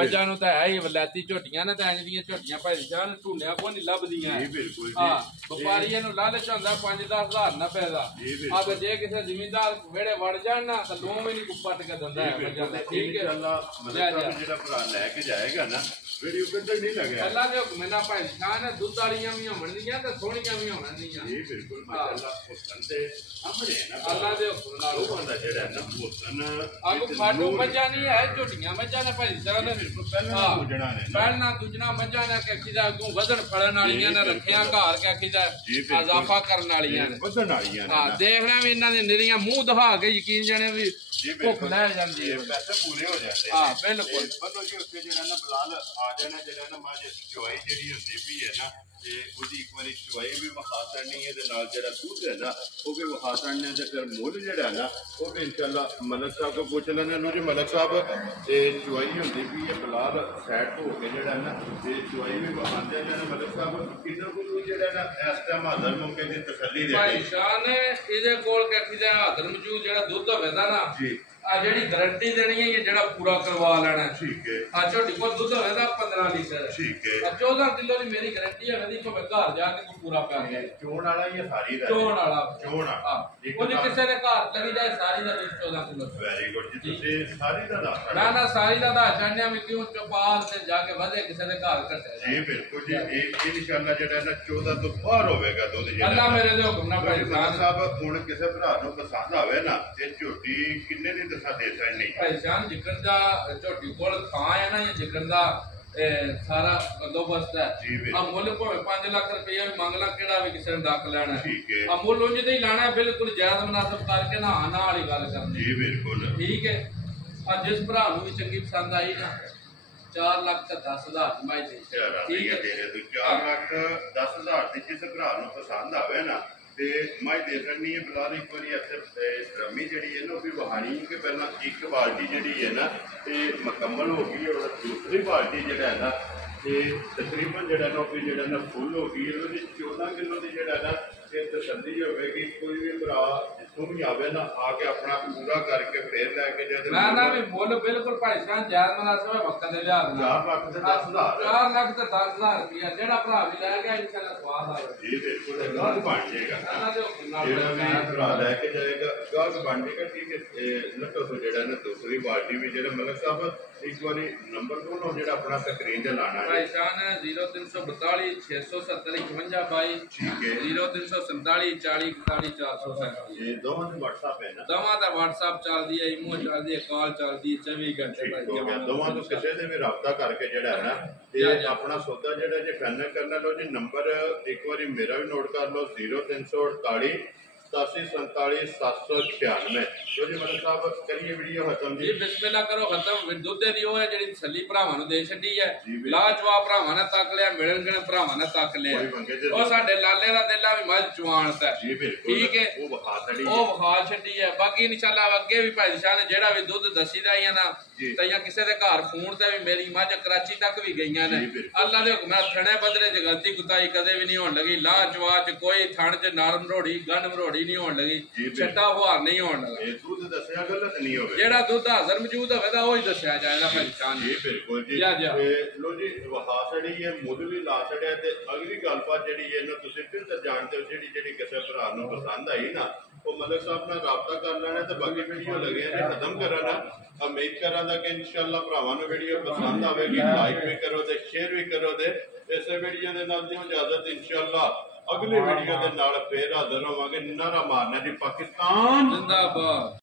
बच्चां नु तां है ही वलैती झोटियां ने तां इंज दी झोटियां भाई निशान ढूंढिया को नहीं लभदियां जी। बिल्कुल हां व्यापारी नु लालच हुंदा 5-10,000 नफे दा आ ते जे किसे जमींदार वेड़े वड़ जाण ना तां लोम ही नहीं पट के दंदा है बच्चा। ठीक है इंशाल्लाह मतलब जेड़ा भरा लेके जाएगा ना वीडियो किधर नहीं लगे अल्लाह दे हुक्म ना भाई निशान दूध वालियां भी होणदियां ते सोहणियां भी होणदियां जी। बिल्कुल माशाल्लाह हुसन ते हमने ना अल्लाह दे हुक्म नाल बंदा जेड़ा ना हुसन आगो फाटू मज्जा नहीं है झोटियां मज्जा ने भाई साहब बिल्कुल पहला दूजना मज्जा ने के किदा अगों वजन फड़न वालियां ने रखियां घर के किदा इजाफा करन वालियां ने वजन वालियां ने। हां देखना भी इन्हां दे निरियां मुंह दिखा के यकीन जाने भी भुख ले जांदी है पैसे पूरे हो जाते हैं। हां बिल्कुल मतलब कि उसके जेड़ा ना बलाल आ जाना जेड़ा ना मां जवाई जेड़ी होंदी भी है ना ਤੇ ਉਹਦੀ ਇੱਕ ਵਾਰੀ ਚਵਾਈ ਵੀ ਵਿਖਾ ਛੱਡਣੀ ਹੈ ਤੇ ਨਾਲ ਜਿਹੜਾ ਦੁੱਧ ਹੈ ਨਾ ਉਹ ਵੀ ਵਿਖਾ ਛੱਡਣੇ ਤੇ ਫਿਰ ਮੁੱਲ ਜਿਹੜਾ ਨਾ ਉਹ ਵੀ ਇਨਸ਼ਾਅੱਲਾ ਮਲਕ ਸਾਹਿਬ ਕੋਲ ਪੁੱਛ ਲੈਣੇ ਨੂੰ ਜੀ ਮਲਕ ਸਾਹਿਬ ਤੇ ਚਵਾਈ ਹੁੰਦੀ ਵੀ ਇਹ ਬਲਾਲ ਸੈਟ ਹੋ ਕੇ ਜਿਹੜਾ ਨਾ ਤੇ ਚਵਾਈ ਵੀ ਵਿਖਾਉਂਦੇ ਨੇ ਮਲਕ ਸਾਹਿਬ ਕਿੰਨਾ ਕੁ ਜਿਹੜਾ ਨਾ ਇਸ ਟਾਈਮ ਹਾਜ਼ਰ ਮੌਕੇ ਦੀ ਤਸੱਲੀ ਦੇ ਭਾਈ ਸ਼ਾਨ ਇਹਦੇ ਕੋਲ ਕਹਿੰਦੀ ਦਾ ਹਾਜ਼ਰ ਮੌਜੂਦ ਜਿਹੜਾ ਦੁੱਧ ਹੋਵੇਗਾ ਨਾ ਜੀ ਆ ਜਿਹੜੀ ਗਾਰੰਟੀ ਦੇਣੀ ਹੈ ਜਿਹੜਾ ਪੂਰਾ ਕਰਵਾ ਲੈਣਾ ਠੀਕ ਹੈ ਆ ਝੋਟੀ ਕੋਲ ਦੁੱਧ ਹੋਵੇਗਾ 15 ਲੀਟਰ ਠੀਕ ਹੈ ਆ 14 ਕਿਲੋ ਦੀ ਮੇਰੀ ਗਾਰੰਟੀ ਹੈ ਦੀ ਭਾਵੇਂ ਘਰ ਜਾ ਕੇ ਕੋਈ ਪੂਰਾ ਪਿਆ ਗਿਆ ਚੋਣ ਵਾਲਾ ਹੀ ਸਾਰੀ ਦਾ ਚੋਣ ਵਾਲਾ ਉਹਦੀ ਹਾਂ ਕਿਸੇ ਦੇ ਘਰ ਚਲੀ ਜਾਏ ਸਾਰੀ ਦਾ 14 ਕਿਲੋ ਵੈਰੀ ਗੁੱਡ ਜੀ ਤੁਸੀਂ ਸਾਰੀ ਦਾ ਦੱਸ ਨਾ ਸਾਰੀ ਦਾ ਦੱਸ ਚਾਹਨੇ ਆ ਵੀ ਕਿਉਂ ਚਪਾਲ ਤੇ ਜਾ ਕੇ ਵਧੇ ਕਿਸੇ ਦੇ ਘਰ ਘਟੇ ਜੀ ਬਿਲਕੁਲ ਜੀ ਇਹ ਇਨਸ਼ਾਅੱਲਾ ਜਿਹੜਾ ਨਾ 14 ਤੋਂ ਬਾਹਰ ਹੋਵੇਗਾ ਦੁੱਧ ਜਿਹੜਾ ਅੱਲਾ ਮੇਰੇ ਦੇ ਹੁਕਮ ਨਾਲ ਭਾਈ ਸਾਹਿਬ ਹੁਣ ਕਿਸੇ ਭਰਾ ਨੂੰ ਪਸੰਦ ਆਵੇ ਨਾ ਇਹ ਝੋਟੀ ਕਿੰਨੇ ਦੀ ਦੱਸਾਂ ਦੇ ਸਕਣੀ ਭਾਈ ਜਾਨ ਜਿਕਰ ਦਾ ਝੋਟੀ ਕੋਲ ਥਾਂ ਹੈ ਨਾ ਜਾਂ ਜਿਕਰ ਦਾ ਸਾਰਾ ਬੰਦੋਬਸਤ ਹੈ ਆ ਮੁੱਲ ਭਾਵੇਂ 5 ਲੱਖ ਰੁਪਇਆ ਵੀ ਮੰਗ ਲਾ ਕਿਹੜਾ ਵੀ ਕਿਸੇ ਨੇ ਡੱਕ ਲੈਣਾ ਠੀਕ ਹੈ ਆ ਮੁੱਲ ਉਂਝ ਤੇ ਹੀ ਲਾਣਾ ਬਿਲਕੁਲ ਜਾਇਜ਼ ਮੁਨਾਸਬ ਕਰਕੇ ਨਾ ਵਾਲੀ ਗੱਲ ਕਰਨੀ ਜੀ ਬਿਲਕੁਲ ਠੀਕ ਹੈ ਆ ਜਿਸ ਭਰਾ ਨੂੰ ਵੀ ਚੰਗੀ ਪਸੰਦ ਆਈ ਨਾ 4 ਲੱਖ ਤੇ 10,000 ਮੈਂ ਦੇ ਠੀਕ ਹੈ ਤੇਰੇ ਤੋਂ 4 ਲੱਖ 10,000 ਦੀ ਜਿਸ ਭਰਾ ਨੂੰ ਪਸੰਦ ਆਵੇ ਨਾ ਤੇ ਮੈਂ ਦੇ ਸਕਣੀ ਹੈ ਬਲਾਲ ਇੱਕ ਵਾਰੀ ਇੱਥੇ ਰਮੀ ਜਿਹੜੀ ਹੈ ਨਾ ਉਹ ਵੀ ਵਹਾਣੀ ਕਿ ਪਹਿਲਾਂ ਇੱਕ ਬਾਲਟੀ ਜਿਹੜੀ ਹੈ ਨਾ ਤੇ ਮੁਕੰਮਲ ਹੋ ਗਈ ਔਰ ਦੂਸਰੀ ਬਾਲਟੀ ਜਿਹੜਾ ਹੈ ਨਾ ਤੇ ਤਕਰੀਬਨ ਜਿਹੜਾ ਨਾ ਉਹ ਵੀ ਜਿਹੜਾ ਨਾ ਫੁੱਲ ਹੋ ਗਈ ਉਹਦੇ 14 ਕਿਲੋ ਦੀ ਜਿਹੜਾ ਨਾ ਤੇ ਤਸੱਲੀ ਹੋਵੇਗੀ ਕੋਈ ਵੀ ਭਰਾ ਜਿੱਥੋਂ ਵੀ ਆਵੇ ਨਾ ਆ ਕੇ ਆਪਣਾ ਪੂਰਾ ਕਰਕੇ ਫੇਰ ਲੈ ਕੇ ਜਦ ਨਾ ਵੀ ਮੁੱਲ ਬਿਲਕੁਲ ਭਾਈ ਸਾਹਿਬ ਜਾਇਜ਼ ਮੁਨਾਸਬ ਹੈ ਵਕਤ ਦੇ ਲਿਹਾਜ਼ ਨਾਲ 4 ਲੱਖ ਤੇ 10,000 4 ਲੱਖ ਤੇ 10,000 ਰੁਪਇਆ ਜਿਹੜਾ ਭਰਾ ਵੀ ਲੈ ਗਿਆ ਇਨਸ਼ਾਅੱਲਾ ਸਵਾਦ ਆਵੇ ਜੀ ਬਿਲਕੁਲ ਇਹ ਗੱਲ ਬਣ ਜਾਏਗਾ ਜਿਹੜਾ ਵੀ ਭਰਾ ਲੈ ਕੇ ਜਾਏਗਾ ਗੱਲ ਬਣ ਜਾਏਗਾ ਠੀਕ ਹੈ ਲੱਖੋ ਤੋਂ ਜਿਹੜਾ ਨਾ ਦੂਸਰੀ ਬਾਲਟੀ ਵੀ ਜਿਹੜਾ ਮਲਕ ਸਾਹਿਬ ਇੱਕ ਵਾਰੀ ਨੰਬਰ ਤੋਂ ਜਿਹੜਾ ਆਪਣਾ ਸਕਰੀਨ ਤੇ ਲਾਣਾ ਹੈ ਭਾਈ ਸਾਹਿਬ 0342 670 5522 ਠੀਕ ਹੈ 0347 40 41 437 ਇਹ ਦੋਵਾਂ ਦਾ WhatsApp ਹੈ ਨਾ ਦੋਵਾਂ ਦਾ WhatsApp ਚੱਲਦੀ ਹੈ ਇਮੋ ਚੱਲਦੀ ਹੈ ਕਾਲ ਚੱਲਦੀ ਹੈ 24 ਘੰਟੇ ਭਾਈ ਦੋਵਾਂ ਤੋਂ ਕਿਸੇ ਦੇ ਵੀ ਰਾਬਤਾ ਕਰਕੇ ਜਿਹੜਾ ਹੈ ਨਾ ਤੇ ਆਪਣਾ ਸੌਦਾ ਜਿਹੜਾ ਜੇ ਫਾਈਨਲ ਕਰਨਾ ਲਓ ਜੀ ਨੰਬਰ ਇੱਕ ਵਾਰੀ ਮੇਰਾ ਵੀ ਨੋਟ ਕਰ ਲਓ 0348 8747 796 ਜੋ ਜੀ ਮਤਲਬ ਸਾਹਿਬ ਕਰੀਏ ਵੀਡੀਓ ਖਤਮ ਜੀ ਬਿਸਮਿਲ੍ਲਾ ਕਰੋ ਖਤਮ ਦੁੱਧ ਦੀ ਉਹ ਹੈ ਜਿਹੜੀ ਤਸੱਲੀ ਭਰਾਵਾਂ ਨੂੰ ਦੇ ਛੱਡੀ ਹੈ ਲਾਜਵਾਬ ਭਰਾਵਾਂ ਨੇ ਤੱਕ ਲਿਆ ਮਿਲਣ ਗਣ ਭਰਾਵਾਂ ਨੇ ਤੱਕ ਲਿਆ ਉਹ ਸਾਡੇ ਲਾਲੇ ਦਾ ਦਿਲਾ ਵੀ ਮੱਝ ਚਵਾਨਤ ਹੈ ਠੀਕ ਹੈ ਉਹ ਵਿਖਾ ਛੱਡੀ ਹੈ ਬਾਕੀ ਇਨਸ਼ਾਅੱਲਾ ਅੱਗੇ ਵੀ ਭਾਈ ਸਾਹਿਬ ਨੇ ਜਿਹੜਾ ਵੀ ਦੁੱਧ ਦੱਸੀਦਾ ਹੀ ਨਾ ਤਈਆਂ ਕਿਸੇ ਦੇ ਘਰ ਫੋਨ ਤੇ ਵੀ ਮੇਰੀ ਮੱਝ ਕਰਾਚੀ ਤੱਕ ਵੀ ਗਈਆਂ ਨੇ ਅੱਲਾ ਦੇ ਹੁਕਮ ਨਾਲ ਥਣੇ ਬਦਲੇ ਚ ਗਲਤੀ ਕੁਤਾਈ ਕਦੇ ਵੀ ਨਹੀਂ ਹੋਣ ਲੱਗੀ ਲਾਜਵਾਬ ਚ ਕੋਈ ਥਣ ਚ ਨਰਮ ਰੋੜੀ ਗੰਢ ਮਰੋੜੀ ਨਹੀਂ ਹੋਣ ਲੱਗੀ ਛੱਟਾ ਹੁਆਰ ਨਹੀਂ ਹੋਣ ਲੱਗਾ ਇਹ ਦੁੱਧ ਦੱਸਿਆ ਗਲਤ ਨਹੀਂ ਹੋਵੇ ਜਿਹੜਾ ਦੁੱਧ ਹਾਜ਼ਰ ਮੌਜੂਦ ਹੋਵੇਗਾ ਉਹ ਹੀ ਦੱਸਿਆ ਜਾਏਗਾ ਭਾਈ ਸਾਹਿਬ ਜੀ ਬਿਲਕੁਲ ਜੀ ਲੋ ਜੀ ਵਹਾ ਛੜੀ ਹੈ ਮੁੱਲ ਵੀ ਲਾ ਛੜਿਆ ਤੇ ਅਗਲੀ ਗੱਲਬਾਤ ਜਿਹੜੀ ਹੈ ਨਾ ਤੁਸੀਂ ਫਿਰ ਤਾਂ ਜਾਣਦੇ ਹੋ ਜਿਹੜੀ ਕਿਸੇ ਭਰਾ ਨੂੰ ਪਸੰਦ ਆਈ ਨਾ ਉਹ ਮਲਕ ਸਾਹਿਬ ਨਾਲ ਰਾਬਤਾ ਕਰ ਲੈਣਾ ਤੇ ਬਾਕੀ ਵੀਡੀਓ ਲੱਗਿਆ ਨੇ ਖਤਮ ਕਰਨਾ ਉਮੀਦ ਕਰਾਂਗਾ ਕਿ ਇਨਸ਼ਾਅੱਲਾ ਭਰਾਵਾਂ ਨੂੰ ਵੀਡੀਓ ਪਸੰਦ ਆਵੇਗੀ ਲਾਈਕ ਵੀ ਕਰੋ ਤੇ ਸ਼ੇਅਰ ਵੀ ਕਰੋ ਤੇ ਇਸੇ ਵੀਡੀਓ ਦੇ ਨਾਲ ਦਿਓ ਇਜਾਜ਼ਤ ਇਨਸ਼ਾਅੱਲਾ ਅਗਲੀ ਵੀਡੀਓ ਦੇ ਨਾਲ ਫੇਰ ਹਾਜ਼ਰ ਹੋਵਾਂਗੇ ਨਾਰਾ ਮਾਰਨਾ ਜੀ ਪਾਕਿਸਤਾਨ ਜ਼ਿੰਦਾਬਾਦ।